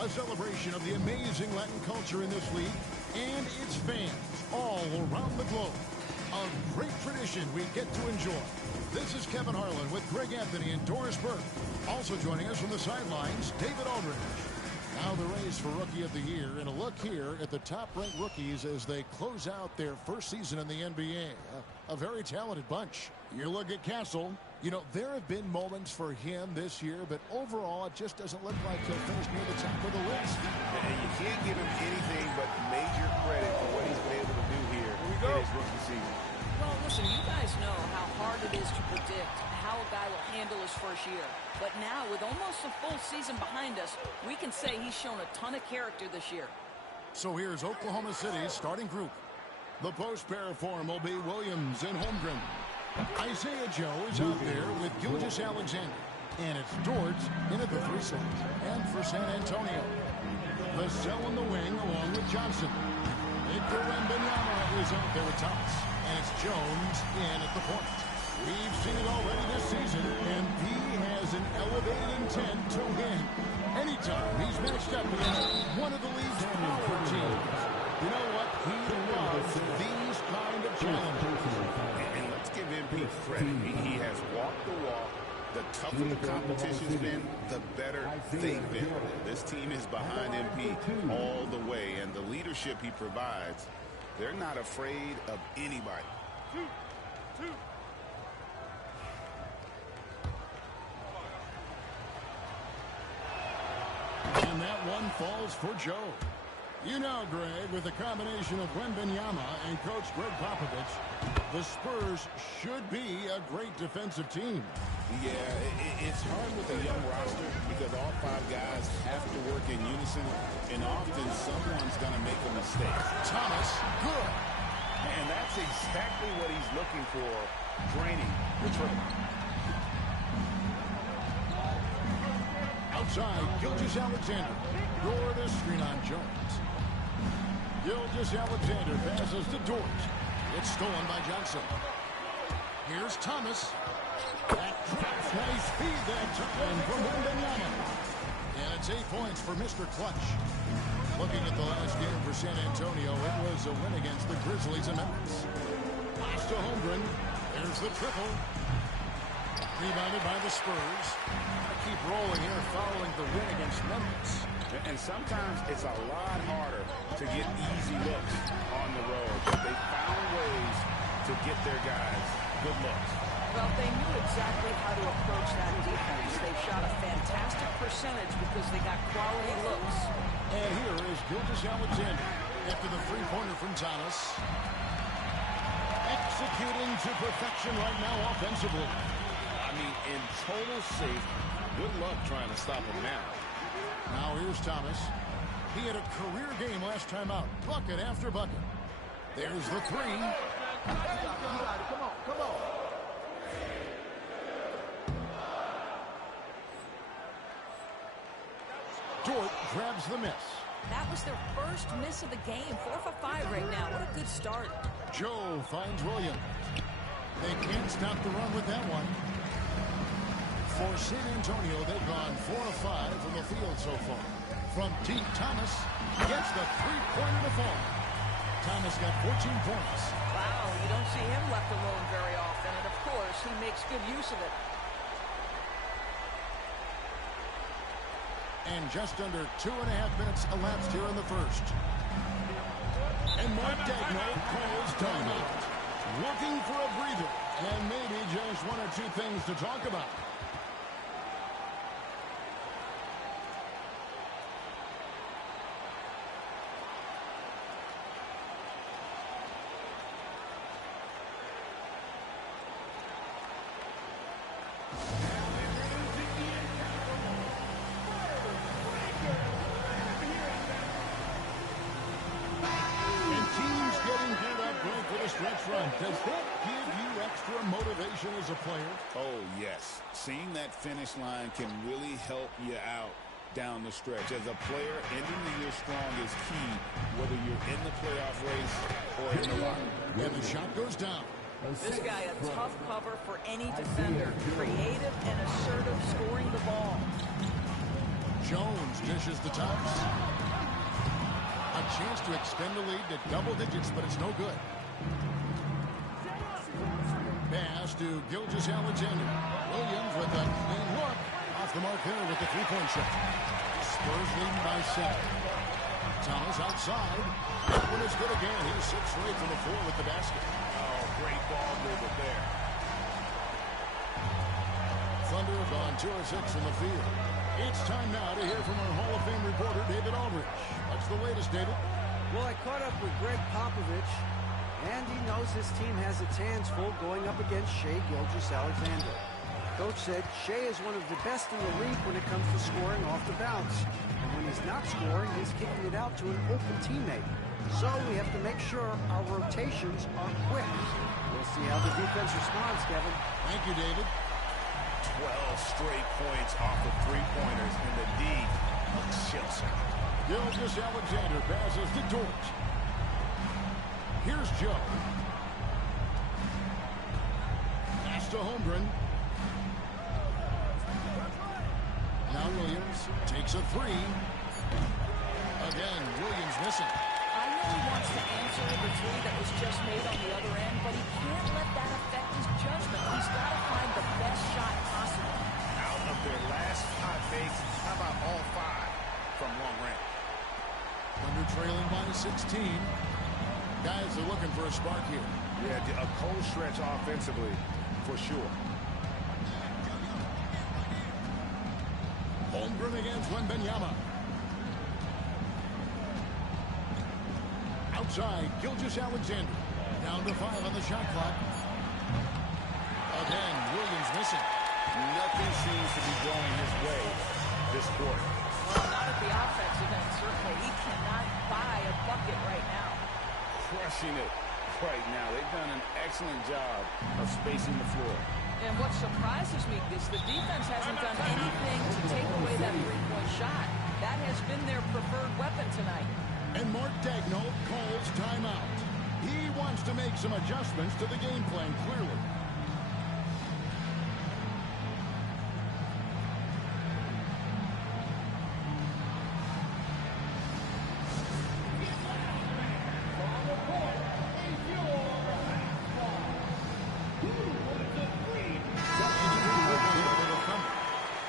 a celebration of the amazing Latin culture in this league and its fans all around the globe. A great tradition we get to enjoy. This is Kevin Harlan with Greg Anthony and Doris Burke. Also joining us from the sidelines, David Aldridge. Now the race for Rookie of the Year, and a look here at the top-ranked rookies as they close out their first season in the NBA. A very talented bunch. You look at Castle. You know, there have been moments for him this year, but overall, it just doesn't look like he'll finish near the top of the list. And you can't give him anything but major credit for what he's been able to do here in his rookie season. Well, listen, you guys know how hard it is to predict how a guy will handle his first year. But now, with almost a full season behind us, we can say he's shown a ton of character this year. So here's Oklahoma City's starting group. The post pair form will be Williams and Holmgren. Isaiah Joe is out there with Gilgeous-Alexander. And it's Dort in at the 3 slot. And for San Antonio, Vassell in the wing along with Johnson. Victor Wembanyama is out there with Thomas. And it's Jones in at the point. We've seen it already this season, and he has an elevated intent to win. Anytime he's matched up against one of the league's power teams, you know what? He loves these kind of challenges. And let's give MP credit. He has walked the walk. The tougher the competition's been, the better they've been. This team is behind MP all the way, and the leadership he provides, they're not afraid of anybody. And that one falls for Joe. You know, Greg, with a combination of Wembanyama and Coach Greg Popovich, the Spurs should be a great defensive team. Yeah, it's hard with a young roster because all 5 guys have to work in unison, and often someone's going to make a mistake. Thomas, good. And that's exactly what he's looking for, draining the triple. Outside, Gilgeous-Alexander. Door the screen on Jones. Gilgeous-Alexander passes to Dort. It's stolen by Johnson. Here's Thomas. That drops. Nice feed that time from Wembanyama. And it's 8 points for Mr. Clutch. Looking at the last game for San Antonio, it was a win against the Grizzlies in Memphis. Pass to Holmgren. There's the triple. Rebounded by the Spurs. Keep rolling here following the win against Memphis. And sometimes it's a lot harder to get easy looks on the road. But they found ways to get their guys good looks. Well, they knew exactly how to approach that defense. They shot a fantastic percentage because they got quality looks. And here is Gilgeous-Alexander after the three-pointer from Thomas. Executing to perfection right now offensively. I mean, in total safe. Good luck trying to stop him now. Now here's Thomas. He had a career game last time out. Bucket after bucket. There's the 3. You got it. Come on. Dort grabs the miss. That was their first miss of the game. 4 for 5 right now. What a good start. Joe finds Williams. They can't stop the run with that one. For San Antonio, they've gone 4 of 5 from the field so far. From deep, Thomas gets the three-pointer to fall. Thomas got 14 points. Wow, you don't see him left alone very often, and of course, he makes good use of it. And just under 2.5 minutes elapsed here in the first. And Mark Daigneault calls timeout. Looking for a breather, and maybe just 1 or 2 things to talk about. Stretch run. Does that give you extra motivation as a player? Oh, yes. Seeing that finish line can really help you out down the stretch. As a player, ending the year strong is key, whether you're in the playoff race or in the locker room. And the shot goes down. This guy a tough cover for any defender. Creative and assertive scoring the ball. Jones dishes the toss. A chance to extend the lead to double digits, but it's no good. Pass to Gilgeous-Alexander. Williams with a clean look. Off the mark there with the three-point shot. Spurs leading by 7. Thomas outside. That one is good again. He's 6 for 8 from the floor with the basket. Oh, great ball movement there. Thunder have gone 2 of 6 from the field. It's time now to hear from our Hall of Fame reporter, David Aldridge. What's the latest, David? Well, I caught up with Greg Popovich, and he knows his team has its hands full going up against Shai Gilgeous-Alexander. Coach said Shai is one of the best in the league when it comes to scoring off the bounce. And when he's not scoring, he's kicking it out to an open teammate. So we have to make sure our rotations are quick. We'll see how the defense responds, Kevin. Thank you, David. 12 straight points off of three-pointers, and the D looks Chelsea. Gilgeous-Alexander passes to Dort. Here's Joe. Pass to Holmgren. Now Williams takes a 3. Again, Williams missing. I know he wants to answer the 3 that was just made on the other end, but he can't let that affect his judgment. He's got to find the best shot possible. Out of their last 5 makes, how about all 5 from long range? Thunder trailing by 16. Guys are looking for a spark here. Yeah, a cold stretch offensively, for sure. Holmgren against Wembanyama. Outside, Gilgeous-Alexander. Down to 5 on the shot clock. Again, Williams missing. Nothing seems to be going his way this quarter. Well, not at the offensive end, certainly. He cannot buy a bucket right now. Crushing it right now. They've done an excellent job of spacing the floor. And what surprises me is the defense hasn't done anything to take away that three-point shot. That has been their preferred weapon tonight. And Mark Daigneault calls timeout. He wants to make some adjustments to the game plan, clearly.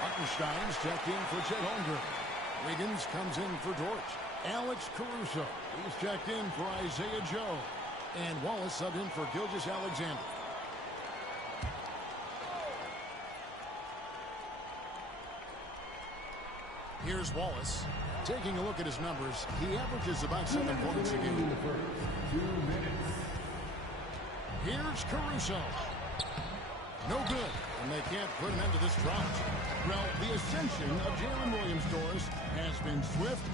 Hartenstein's checked in for Chet Holmgren. Wiggins comes in for Dort. Alex Caruso is checked in for Isaiah Joe. And Wallace subbed in for Gilgeous-Alexander. Here's Wallace. Taking a look at his numbers, he averages about 7 points a game. Here's Caruso. No good, and they can't put an end to this drought. Well, the ascension of Jalen Williams-Dort has been swift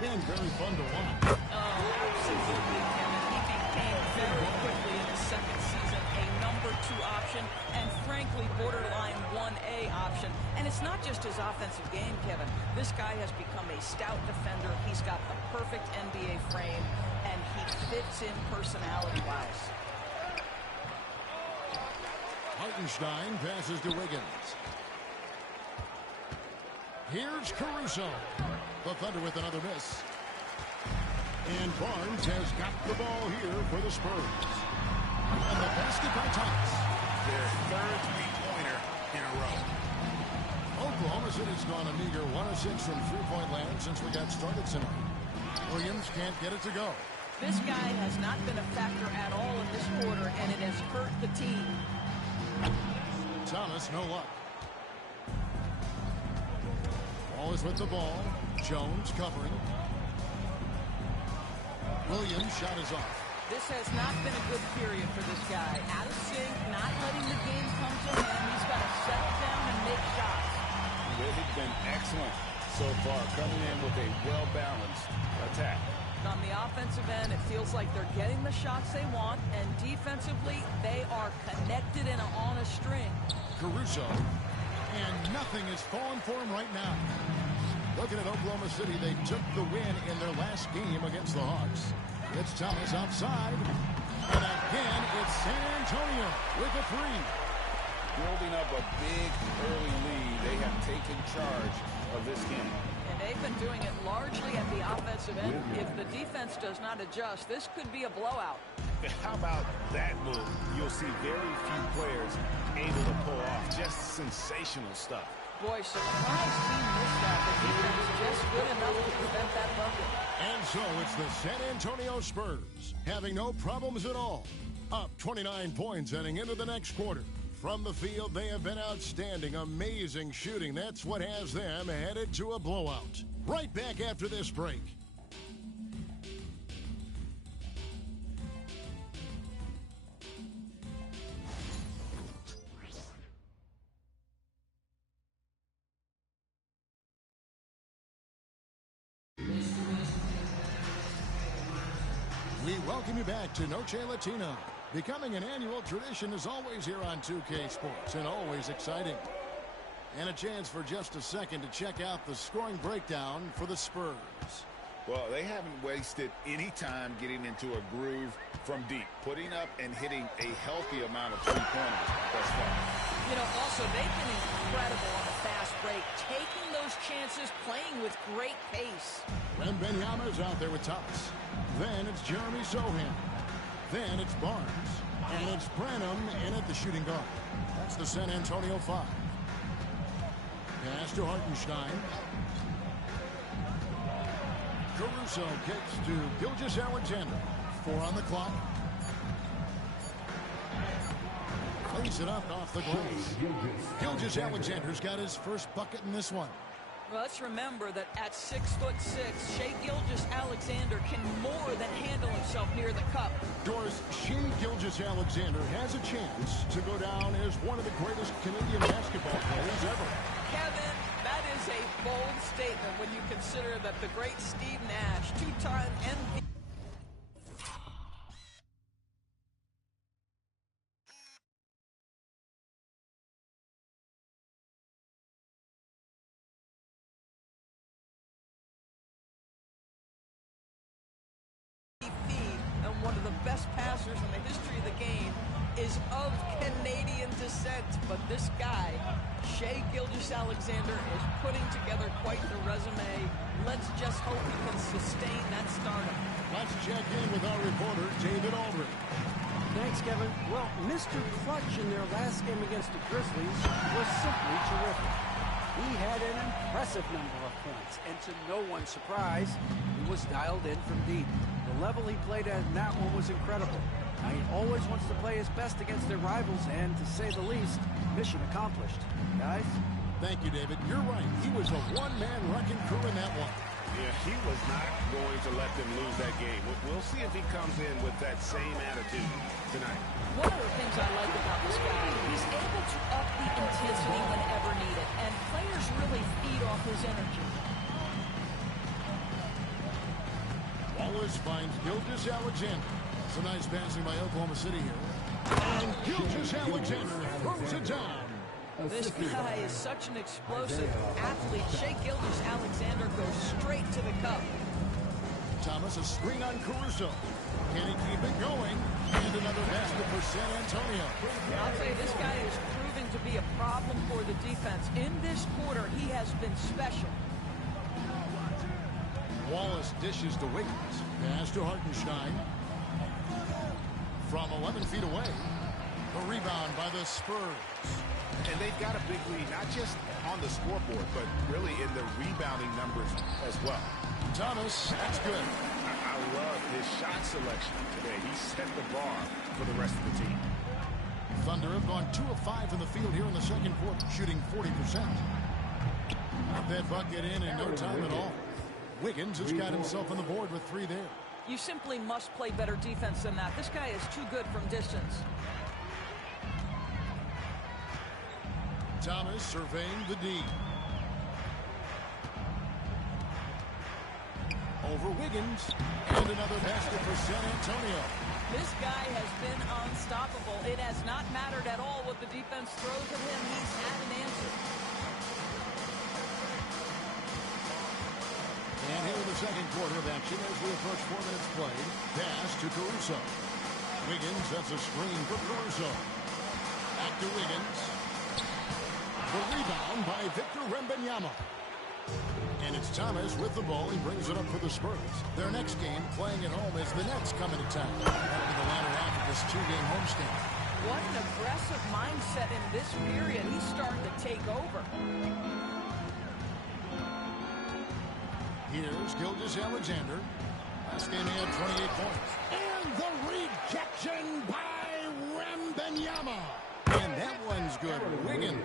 and very fun to watch. Oh, absolutely, Kevin. He became very quickly in his second season a number 2 option and, frankly, borderline 1A option. And it's not just his offensive game, Kevin. This guy has become a stout defender. He's got the perfect NBA frame, and he fits in personality-wise. Hartenstein passes to Wiggins. Here's Caruso. The Thunder with another miss. And Barnes has got the ball here for the Spurs. And the basket by Thomas. Their third three-pointer in a row. Oklahoma City's gone a meager 1 of 6 from three-point land since we got started tonight. Williams can't get it to go. This guy has not been a factor at all in this quarter, and it has hurt the team. Thomas, no luck. Wallace with the ball. Jones covering. Williams shot is off. This has not been a good period for this guy. Out of sync, not letting the game come to him. He's got to settle down and make shots. They've been excellent so far, coming in with a well-balanced attack. On the offensive end, it feels like they're getting the shots they want, and defensively, they are connected and on a string. Caruso, and nothing is falling for him right now. Looking at Oklahoma City, they took the win in their last game against the Hawks. It's Thomas outside. And again, it's San Antonio with a three. Building up a big early lead. They have taken charge of this game. And they've been doing it largely at the offensive end. If the defense does not adjust, this could be a blowout. How about that move? You'll see very few players able to pull off just sensational stuff. Boy, surprised he missed that. The defense is just good enough to prevent that bucket. And so it's the San Antonio Spurs having no problems at all. Up 29 points heading into the next quarter. From the field, they have been outstanding, amazing shooting. That's what has them headed to a blowout. Right back after this break. We welcome you back to Noche Latino. Becoming an annual tradition is always here on 2K Sports and always exciting. And a chance for just a second to check out the scoring breakdown for the Spurs. Well, they haven't wasted any time getting into a groove from deep, putting up and hitting a healthy amount of three-pointers thus far. You know, also, they've been incredible on the fast break, taking those chances, playing with great pace. Wembanyama's out there with Thomas. Then it's Jeremy Sohan. Then it's Barnes. And it's Branham in at the shooting guard. That's the San Antonio 5. Pass to Hartenstein. Caruso kicks to Gilgeous-Alexander. 4 on the clock. Plays it up off the glass. Gilgeous-Alexander's got his first bucket in this one. Well, let's remember that at 6'6", Shai Gilgeous-Alexander can more than handle himself near the cup. Doris, Shai Gilgeous-Alexander has a chance to go down as one of the greatest Canadian basketball players ever. Kevin, that is a bold statement when you consider that the great Steve Nash, two-time MVP. And one of the best passers in the history of the game is of Canadian descent. But this guy, Shai Gilgeous-Alexander, is putting together quite the resume. Let's just hope he can sustain that stardom. Let's check in with our reporter, David Aldridge. Thanks, Kevin. Well, Mr. Clutch in their last game against the Grizzlies was simply terrific. He had an impressive number of points, and to no one's surprise, he was dialed in from deep. The level he played at in that one was incredible. Now, he always wants to play his best against their rivals, and to say the least, mission accomplished. Guys? Thank you, David. You're right. He was a one-man wrecking crew in that one. Yeah, he was not going to let them lose that game. We'll see if he comes in with that same attitude tonight. One of the things I like about this guy, he's able to up the intensity whenever needed, and players really feed off his energy. Wallace finds Gilgeous-Alexander. It's a nice passing by Oklahoma City here. And Gilgeous-Alexander throws it down. This guy is such an explosive athlete. Shai Gilgeous-Alexander goes straight to the cup. Thomas, a screen on Caruso. Can he keep it going? And another basket for San Antonio. I'll tell you, this guy is proving to be a problem for the defense. In this quarter, he has been special. Wallace dishes to Wiggins. Pass to Hartenstein. From 11 feet away. A rebound by the Spurs. And they've got a big lead, not just on the scoreboard, but really in the rebounding numbers as well. Thomas, that's good. I love his shot selection today. He set the bar for the rest of the team. Thunder have gone 2 of 5 in the field here in the second quarter, shooting 40%. Got that bucket in no time at all. Wiggins has got himself on the board with 3 there. You simply must play better defense than that. This guy is too good from distance. Thomas surveying the D. Over Wiggins. And another basket for San Antonio. This guy has been unstoppable. It has not mattered at all what the defense throws at him. He's had an answer. And here in the second quarter of action as we approach 4 minutes played. Pass to Caruso. Wiggins sets a screen for Caruso. Back to Wiggins. The rebound by Victor Wembanyama. And it's Thomas with the ball. He brings it up for the Spurs. Their next game, playing at home, is the Nets coming to town. That'll be the latter half of this two-game homestand. What an aggressive mindset in this period. He's starting to take over. Here's Gilgeous-Alexander. Last game he had 28 points. And the rejection by Wembanyama. And that one's good. Wiggins.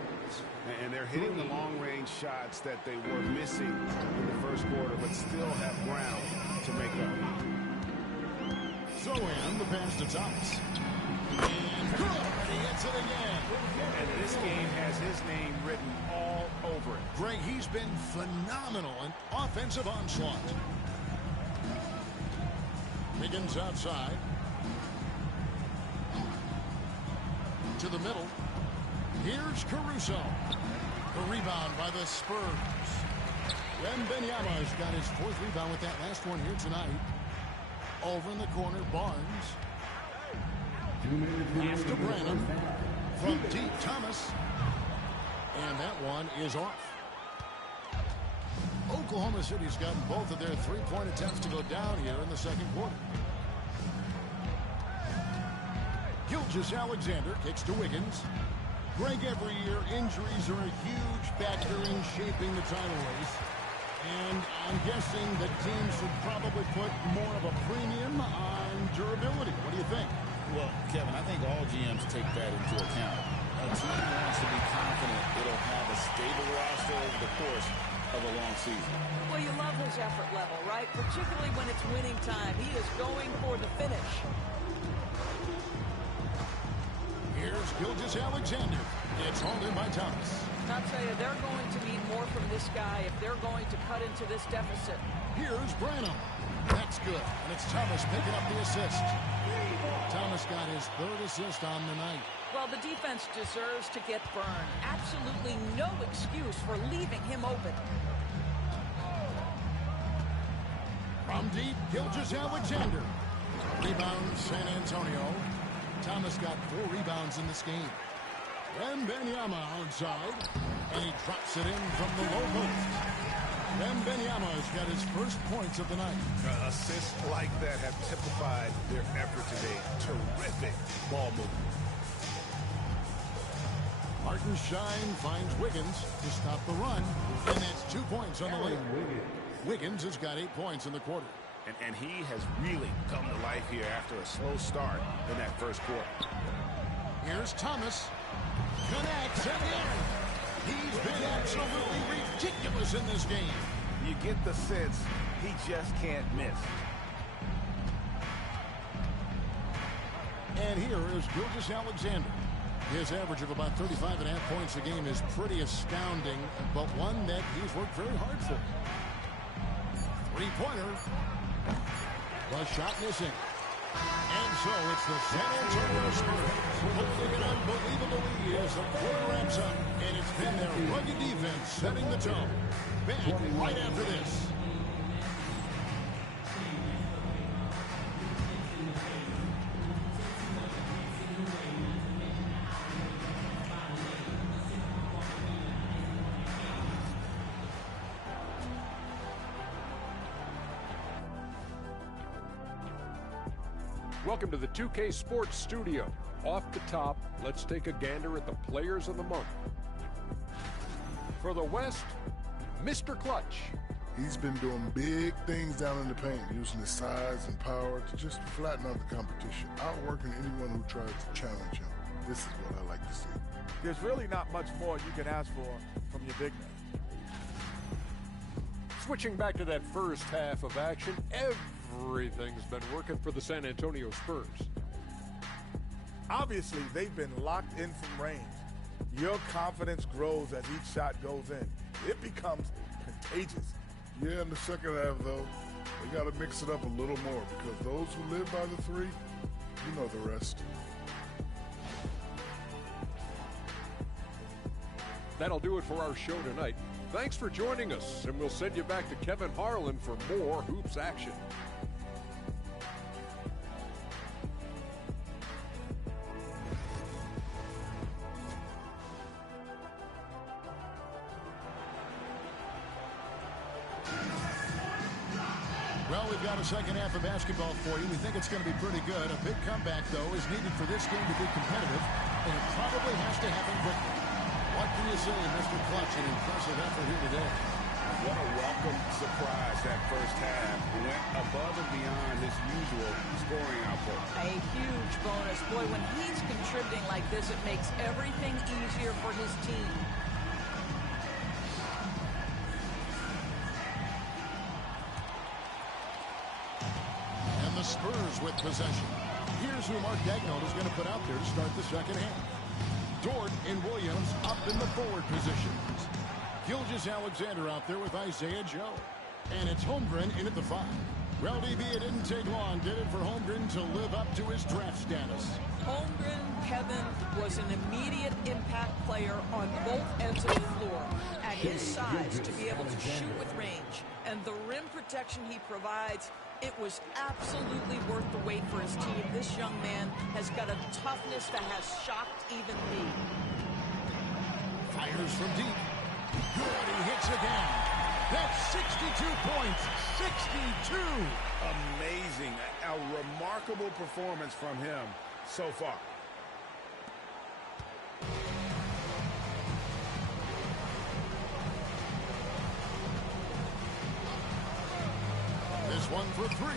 And they're hitting the long-range shots that they were missing in the first quarter, but still have ground to make up. So in the pass to Thomas. And good. He hits it again. And this game has his name written all over it. Greg, he's been phenomenal in offensive onslaught. Wiggins outside. To the middle. Here's Caruso. The rebound by the Spurs. Wembanyama's got his fourth rebound with that last one here tonight. Over in the corner, Barnes. Off to Branham. From deep, Thomas. And that one is off. Oklahoma City's gotten both of their three-point attempts to go down here in the second quarter. Gilgeous-Alexander kicks to Wiggins. Greg, every year, injuries are a huge factor in shaping the title race. And I'm guessing that teams should probably put more of a premium on durability. What do you think? Well, Kevin, I think all GMs take that into account. A team wants to be confident it'll have a stable roster over the course of a long season. Well, you love his effort level, right? Particularly when it's winning time. He is going for the finish. Here's Gilgeous-Alexander. It's hauled in by Thomas. I'll tell you, they're going to need more from this guy if they're going to cut into this deficit. Here's Branham. That's good. And it's Thomas picking up the assist. Thomas got his third assist on the night. Well, the defense deserves to get burned. Absolutely no excuse for leaving him open. From deep, Gilgeous-Alexander. Rebound, San Antonio. Thomas got 4 rebounds in this game. Wembanyama outside, and he drops it in from the low post. Wembanyama's got his first points of the night. Assists like that have typified their effort today. Terrific ball movement. Martin Shine finds Wiggins to stop the run, and that's 2 points on the layup. Wiggins has got 8 points in the quarter. And he has really come to life here after a slow start in that first quarter. Here's Thomas. Connects again. He's been absolutely ridiculous in this game. You get the sense he just can't miss. And here is Gilgeous-Alexander. His average of about 35.5 points a game is pretty astounding, but one that he's worked very hard for. Three-pointer. The shot missing. And so it's the San Antonio Spurs holding an unbelievable lead as the quarter wraps up. And it's been their rugged defense setting the tone. Back right after this. Welcome to the 2K Sports Studio. Off the top, let's take a gander at the players of the month. For the West, Mr. Clutch. He's been doing big things down in the paint, using his size and power to just flatten out the competition, outworking anyone who tries to challenge him. This is what I like to see. There's really not much more you can ask for from your big man. Switching back to that first half of action, everything's been working for the San Antonio Spurs. Obviously, they've been locked in from range. Your confidence grows as each shot goes in. It becomes contagious. Yeah, in the second half, though, they got to mix it up a little more because those who live by the three, you know the rest. That'll do it for our show tonight. Thanks for joining us, and we'll send you back to Kevin Harlan for more hoops action. Well, we've got a second half of basketball for you. We think it's going to be pretty good. A big comeback, though, is needed for this game to be competitive, and it probably has to happen quickly. What can you say, Mr. Clutch? An impressive effort here today. What a welcome surprise that first half. Went above and beyond his usual scoring output. A huge bonus. Boy, when he's contributing like this, it makes everything easier for his team. And the Spurs with possession. Here's who Mark Daigneault is going to put out there to start the second half. Dort and Williams up in the forward positions. Gilgeous-Alexander out there with Isaiah Joe. And it's Holmgren in at the 5. Well, DB, it didn't take long, did it, for Holmgren to live up to his draft status? Holmgren, Kevin, was an immediate impact player on both ends of the floor. At his size, to be able to shoot with range, and the rim protection he provides, it was absolutely worth the wait for his team. This young man has got a toughness that has shocked even me. Fires from deep. Good, he hits again. That's 62 points. 62. Amazing. A remarkable performance from him so far. This one for 3.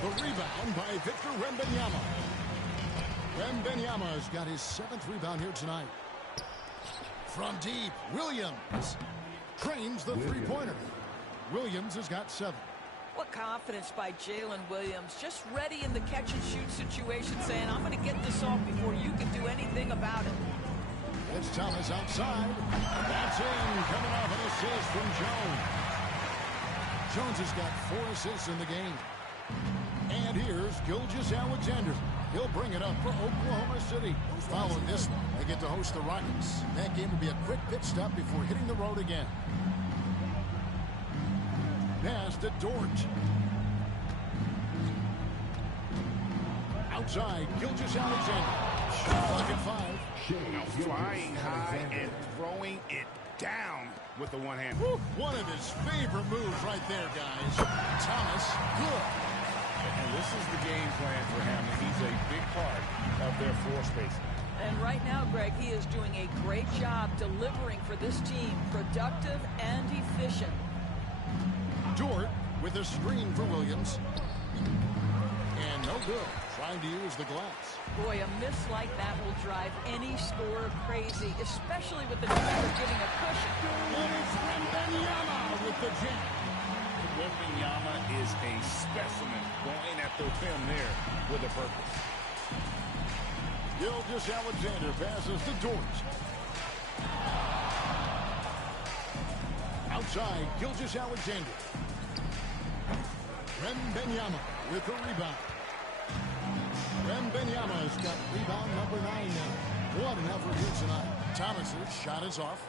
The rebound by Victor Wembanyama. Wembanyama's got his 7th rebound here tonight. From deep, Williams trains the three-pointer. Williams has got 7. What confidence by Jalen Williams. Just ready in the catch-and-shoot situation, saying, I'm going to get this off before you can do anything about it. It's Thomas outside. That's in, coming off an assist from Jones. Jones has got 4 assists in the game. And here's Gilgeous-Alexander. He'll bring it up for Oklahoma City. Following this one, they get to host the Rockets. That game will be a quick pit stop before hitting the road again. Pass to Dort. Outside, Gilgeous-Alexander. Shot clock at 5. Now flying high and throwing it down with the one hand. One of his favorite moves right there, guys. Thomas, good. And this is the game plan for him, and he's a big part of their floor spacing. And right now, Greg, he is doing a great job delivering for this team, productive and efficient. Dort with a screen for Williams. And no good. Trying to use the glass. Boy, a miss like that will drive any scorer crazy, especially with the defender getting a cushion. And it's Wembanyama with the jam. Wembanyama is a specimen, going at the rim there with a purpose. Gilgeous-Alexander passes to Dort. Outside, Gilgeous-Alexander. Wembanyama with the rebound. Wembanyama's got rebound number 9 now. What an effort here tonight. Thomas's shot is off.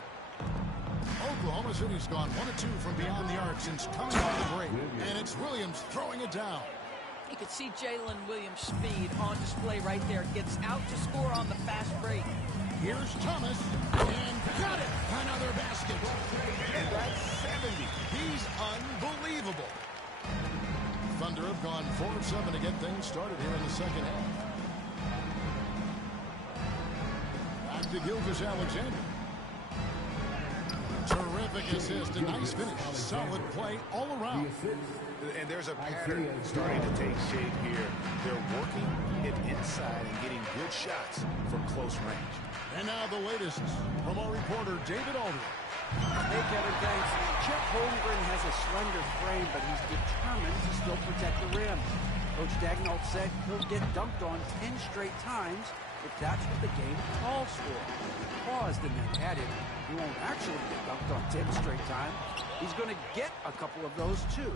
Oklahoma City's gone 1 of 2 from beyond the arc since coming off the break. And it's Williams throwing it down. You could see Jalen Williams' speed on display right there. Gets out to score on the fast break. Here's Thomas. And got it. Another basket. And that's 70. He's unbelievable. Thunder have gone 4 of 7 to get things started here in the second half. Back to Gilgeous-Alexander. Terrific assist. A nice finish. Solid play all around. And there's a pattern starting to take shape here. They're working it inside and getting good shots from close range. And now the latest from our reporter, David Aldridge. Hey, Kevin, thanks. Chet Holmgren has a slender frame, but he's determined to still protect the rim. Coach Daigneault said he'll get dunked on 10 straight times if that's what the game calls for. He paused and then added, he won't actually get dunked on 10 straight times. He's going to get a couple of those, too.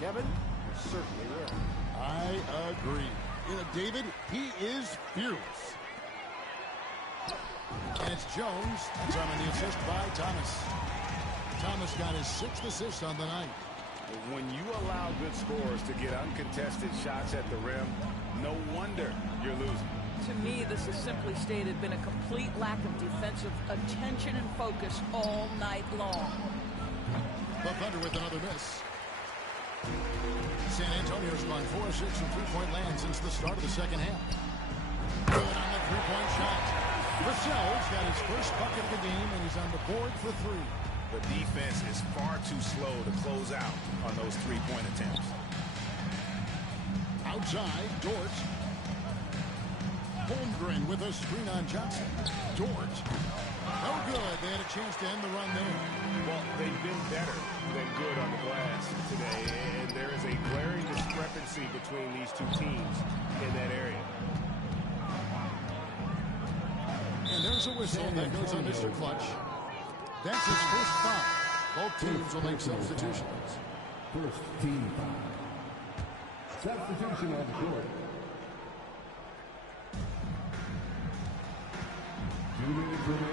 Kevin, you certainly will. I agree. You know, David, he is fearless. And it's Jones. That's on the assist by Thomas. Thomas got his 6th assist on the night. When you allow good scorers to get uncontested shots at the rim, no wonder you're losing. To me, this is simply stated been a complete lack of defensive attention and focus all night long. The Thunder with another miss. San Antonio's gone 4 of 6 from three-point land since the start of the second half. Good on the three-point shot. Vassell's got his first bucket of the game, and he's on the board for 3. The defense is far too slow to close out on those three-point attempts. Outside, Dort. Holmgren with a screen on Johnson. Dort. No good. They had a chance to end the run there. Well, they've been better than good on the glass today, and there is a glaring discrepancy between these two teams in that area. And there's a whistle that goes on Mr. Clutch. That's his first foul. Both teams will make substitutions. First team foul. Substitution on the court.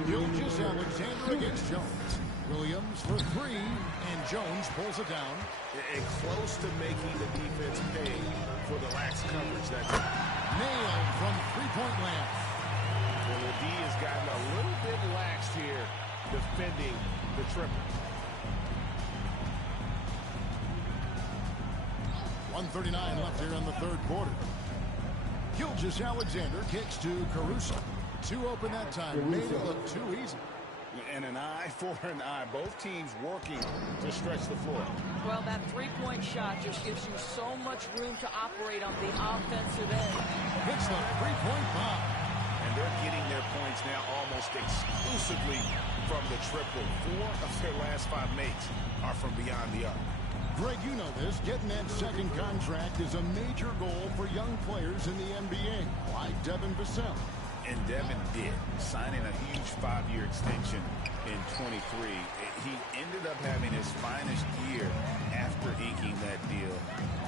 Gilgeous Alexander against Jones. Williams for 3, and Jones pulls it down. And close to making the defense pay for the lax coverage that time. Nailed from three-point land. Well, the D has gotten a little bit laxed here defending the triple. 1:39 left here in the third quarter. Gilgeous Alexander kicks to Caruso. 2 open that time. Made it look too easy. And an eye for an eye. Both teams working to stretch the floor. Well, that three-point shot just gives you so much room to operate on the offensive end. Hits the three-point bomb. And they're getting their points now almost exclusively from the triple. 4 of their last 5 makes are from beyond the arc. Greg, you know this. Getting that second contract is a major goal for young players in the NBA, like Devin Vassell. And Devin did, signing a huge 5-year extension in 23. He ended up having his finest year after inking that deal.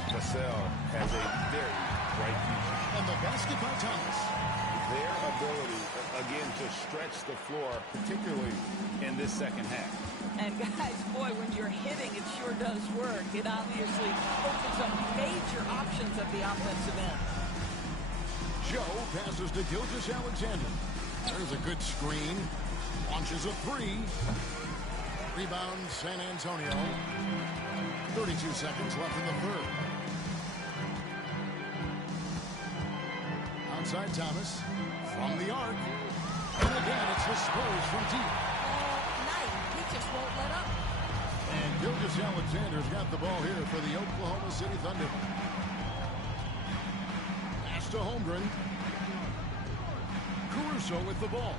Vassell has a very bright future. And the basket by Thomas. Their ability, again, to stretch the floor, particularly in this second half. And guys, boy, when you're hitting, it sure does work. It obviously opens up major options at the offensive end. Joe passes to Gilgeous Alexander. There's a good screen. Launches a 3. Rebound, San Antonio. 32 seconds left in the third. Outside Thomas. From the arc. And again, it's the Spurs from deep. Knight, he just won't let up. And Gilgeous Alexander's got the ball here for the Oklahoma City Thunder. Pass to Holmgren. Caruso with the ball.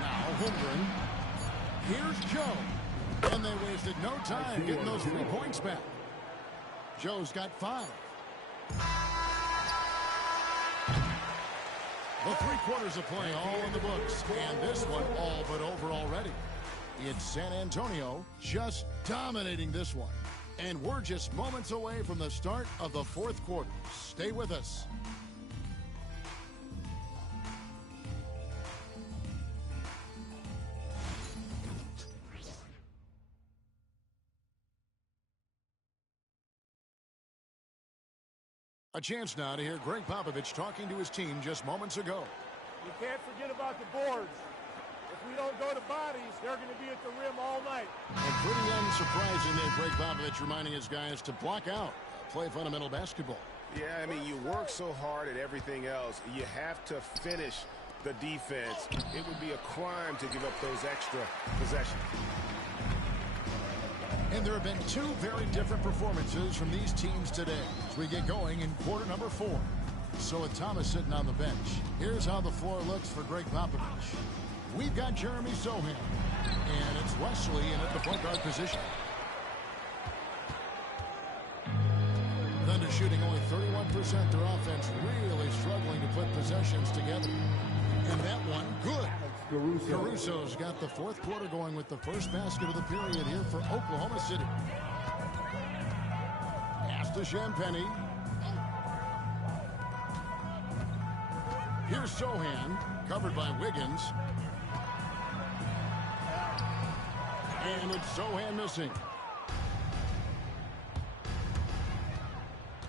Now Holmgren. Here's Joe. And they wasted no time getting those 3 points back. Joe's got 5. The 3 quarters of play all in the books. And this one all but over already. It's San Antonio just dominating this one. And we're just moments away from the start of the fourth quarter. Stay with us. A chance now to hear Greg Popovich talking to his team just moments ago. You can't forget about the boards. If we don't go to bodies, they're going to be at the rim all night. And pretty unsurprising there, Greg Popovich reminding his guys to block out, play fundamental basketball. Yeah, I mean, you work so hard at everything else. You have to finish the defense. It would be a crime to give up those extra possessions. And there have been 2 very different performances from these teams today as we get going in quarter number 4. So with Thomas sitting on the bench, here's how the floor looks for Greg Popovich. We've got Jeremy Sohan, and it's Wesley in at the point guard position. Thunder shooting only 31%. Their offense really struggling to put possessions together. And that one, good. Caruso's got the 4th quarter going with the first basket of the period here for Oklahoma City. Pass to Champagnie. Here's Sohan, covered by Wiggins. And it's Sohan missing.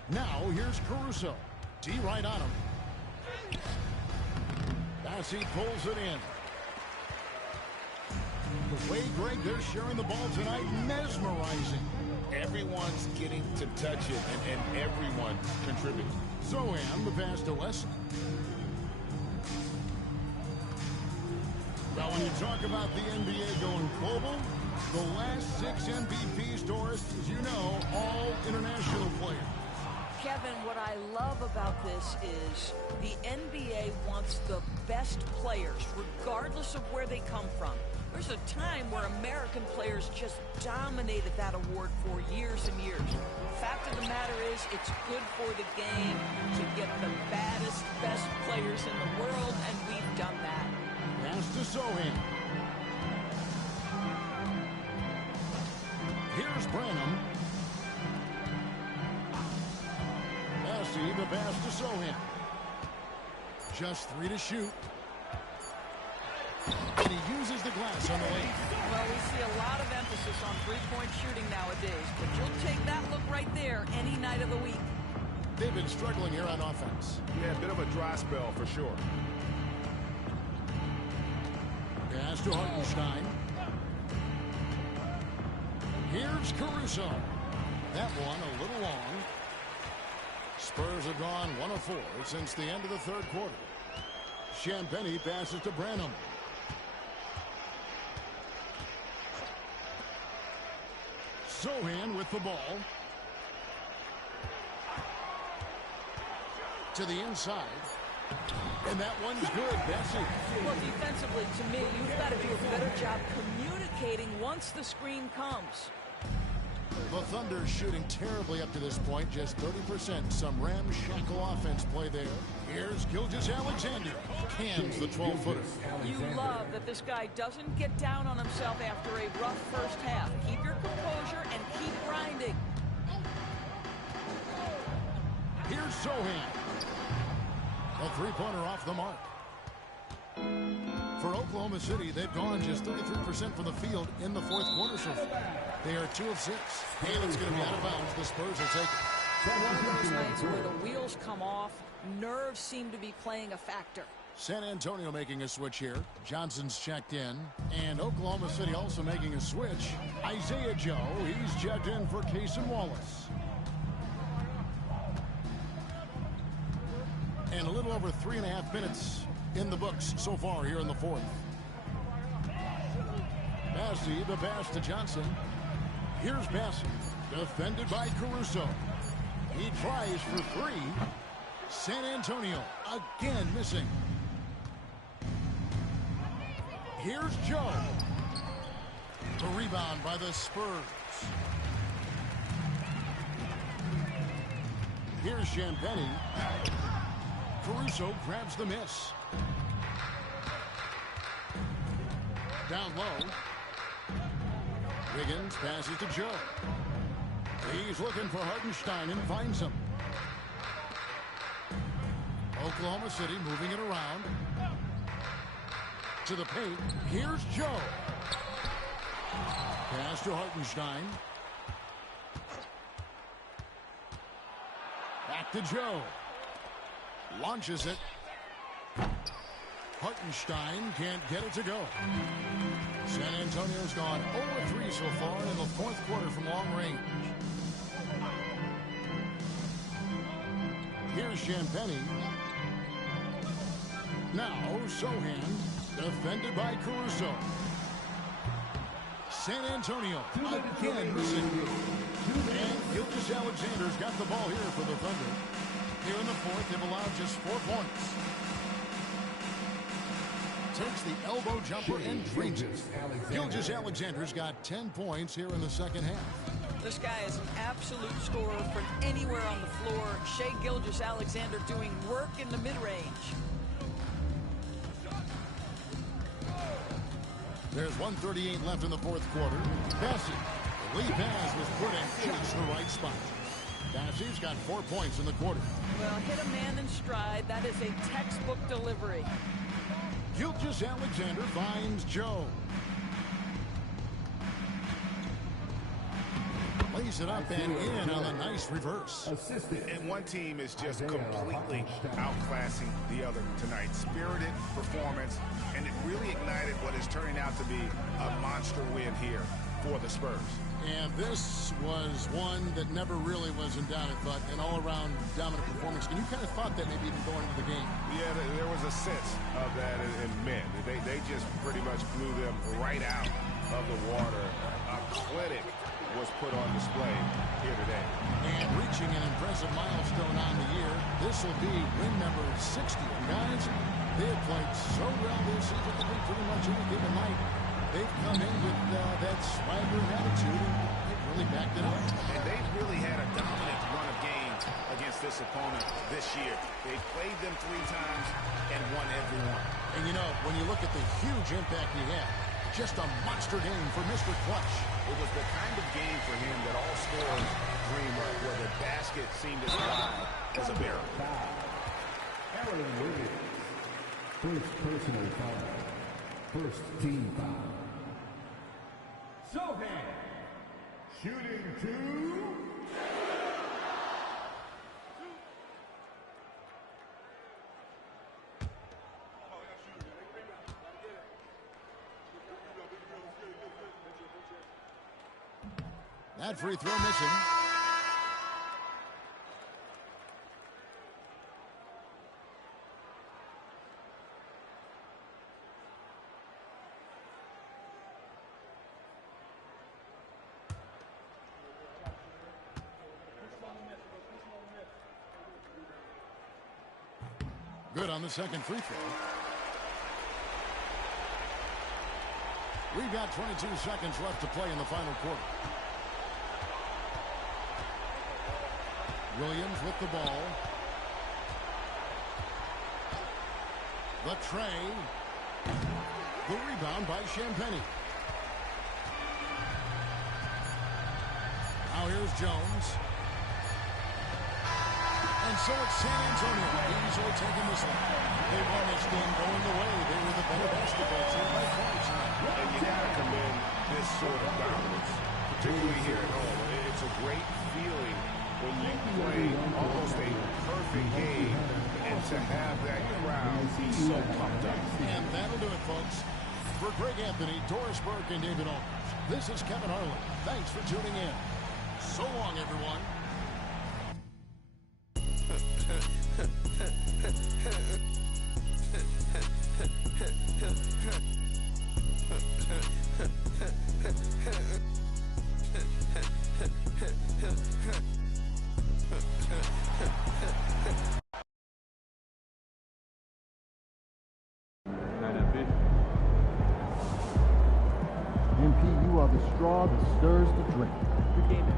Now here's Caruso. D right on him. As he pulls it in. The way, Greg, they're sharing the ball tonight, mesmerizing. Everyone's getting to touch it, and everyone contributing. Zohan, the pass to Wesson. Well, when you talk about the NBA going global, the last 6 MVPs, Doris, as you know, all international players. Kevin, what I love about this is the NBA wants the best players, regardless of where they come from. There's a time where American players just dominated that award for years and years. Fact of the matter is, it's good for the game to get the baddest, best players in the world, and we've done that. Pass to Zohan. Here's Branham. Massey, the pass to Zohan. Just 3 to shoot. And he uses the glass on the lane. Well, we see a lot of emphasis on three-point shooting nowadays, but you'll take that look right there any night of the week. They've been struggling here on offense. Yeah, a bit of a dry spell for sure. Pass to Hartenstein. Here's Caruso. That one a little long. Spurs have gone 1 of 4 since the end of the third quarter. Champagnie passes to Branham. Zohan with the ball. To the inside. And that one's good, Bessie. Well, defensively, to me, you've got to do a better job communicating once the screen comes. The Thunder shooting terribly up to this point, just 30%. Some ramshackle offense play there. Here's Gilgeous-Alexander. Cans the 12-footer. You love that this guy doesn't get down on himself after a rough first half. Keep your composure and keep grinding. Here's Zohan. A three-pointer off the mark. For Oklahoma City, they've gone just 33% from the field in the fourth quarter so far. They are 2 of 6. Halen's going to be out of bounds. The Spurs will take it. One of those nights where the wheels come off, nerves seem to be playing a factor. San Antonio making a switch here. Johnson's checked in. And Oklahoma City also making a switch. Isaiah Joe, he's checked in for Cason Wallace. And a little over 3.5 minutes in the books so far here in the fourth. Massey, the pass to Johnson. Here's Massey, defended by Caruso. He tries for 3. San Antonio again missing. Here's Joe. The rebound by the Spurs. Here's Champagnie. Caruso grabs the miss. Down low. Wiggins passes to Joe. He's looking for Hartenstein and finds him. Oklahoma City moving it around. To the paint. Here's Joe. Pass to Hartenstein. Back to Joe. Launches it. Hartenstein can't get it to go. San Antonio's gone 0-3 so far in the fourth quarter from long range. Here's Champagnie. Now Zohan, defended by Caruso. San Antonio again missing. And Gilgeous-Alexander's got the ball here for the Thunder. Here in the fourth, they've allowed just 4 points. Takes the elbow jumper and drains it. Gilgeous-Alexander's got 10 points here in the second half. This guy is an absolute scorer from anywhere on the floor. Shai Gilgeous-Alexander doing work in the mid-range. There's 1:38 left in the fourth quarter. Bassey, the lead pass was put in just the right spot. Bassey's got 4 points in the quarter. Well, hit a man in stride. That is a textbook delivery. Gilgeous-Alexander finds Joe. Lays lays it up and in on a nice reverse. And one team is just completely outclassing the other tonight. Spirited performance, and it really ignited what is turning out to be a monster win here for the Spurs. And this was one that never really was in doubt, but an all-around dominant performance. And you kind of thought that maybe even going into the game. Yeah, there was a sense of that in men. They just pretty much blew them right out of the water. A clinic was put on display here today. And reaching an impressive milestone on the year, this will be win number 60. And guys, they have played so well this season. I think pretty much any given night, they've come in with that swagger and attitude, and they've really backed it up. And they've really had a dominant run of games against this opponent this year. They've played them 3 times and won every one. And you know, when you look at the huge impact he had, just a monster game for Mr. Clutch. It was the kind of game for him that all scorers dream of, where the basket seemed as wide as a barrel. Aaron Wiggins. First personal foul. First team foul. Sohan. Shooting 2. That free throw missing. Good on the second free throw. We've got 22 seconds left to play in the final quarter. Williams with the ball. The tray. The rebound by Champagnie. Now here's Jones. And so it's San Antonio easily taking this one. They won this game going the way. They were the better basketball team by far tonight. And you got to commend this sort of dominance, particularly here at home. It's a great feeling when you play almost a perfect game and to have that crowd be so pumped up. And that'll do it, folks. For Greg Anthony, Doris Burke, and David Aldridge, this is Kevin Harlan. Thanks for tuning in. So long, everyone. MP, you are the straw that stirs the drink. Good game, MP.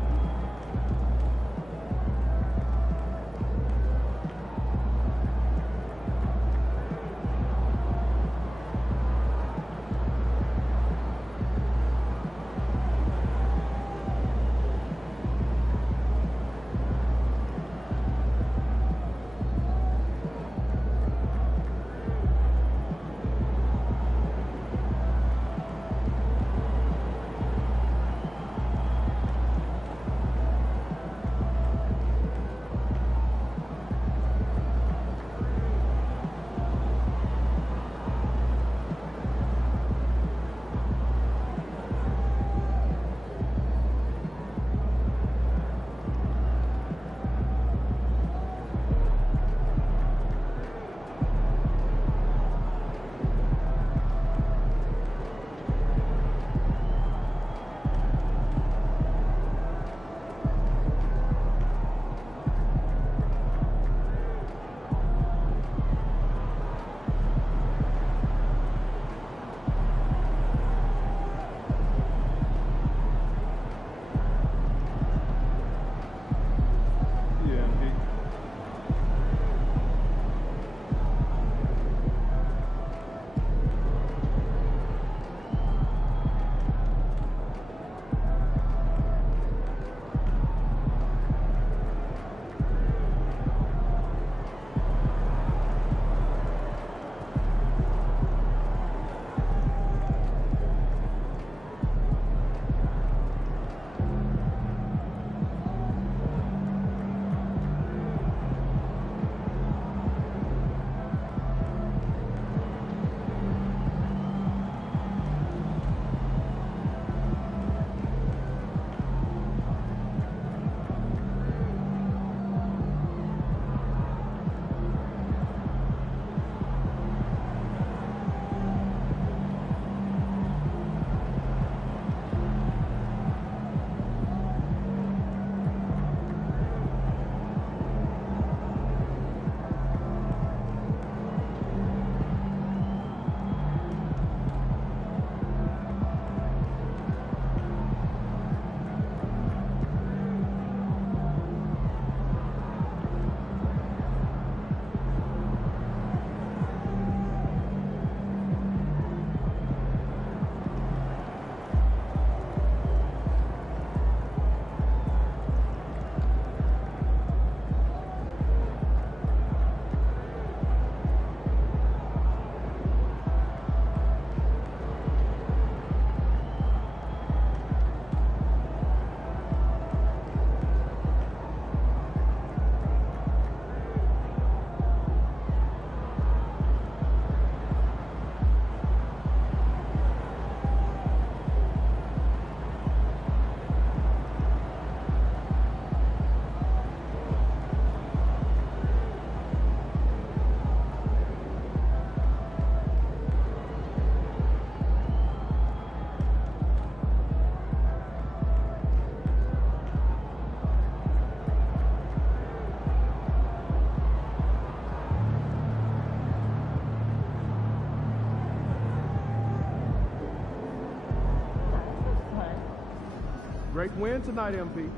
Great win tonight, MP.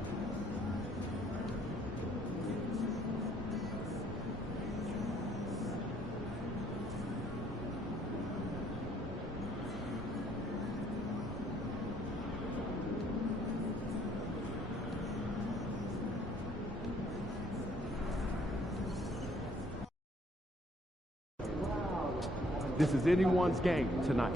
This is anyone's game tonight.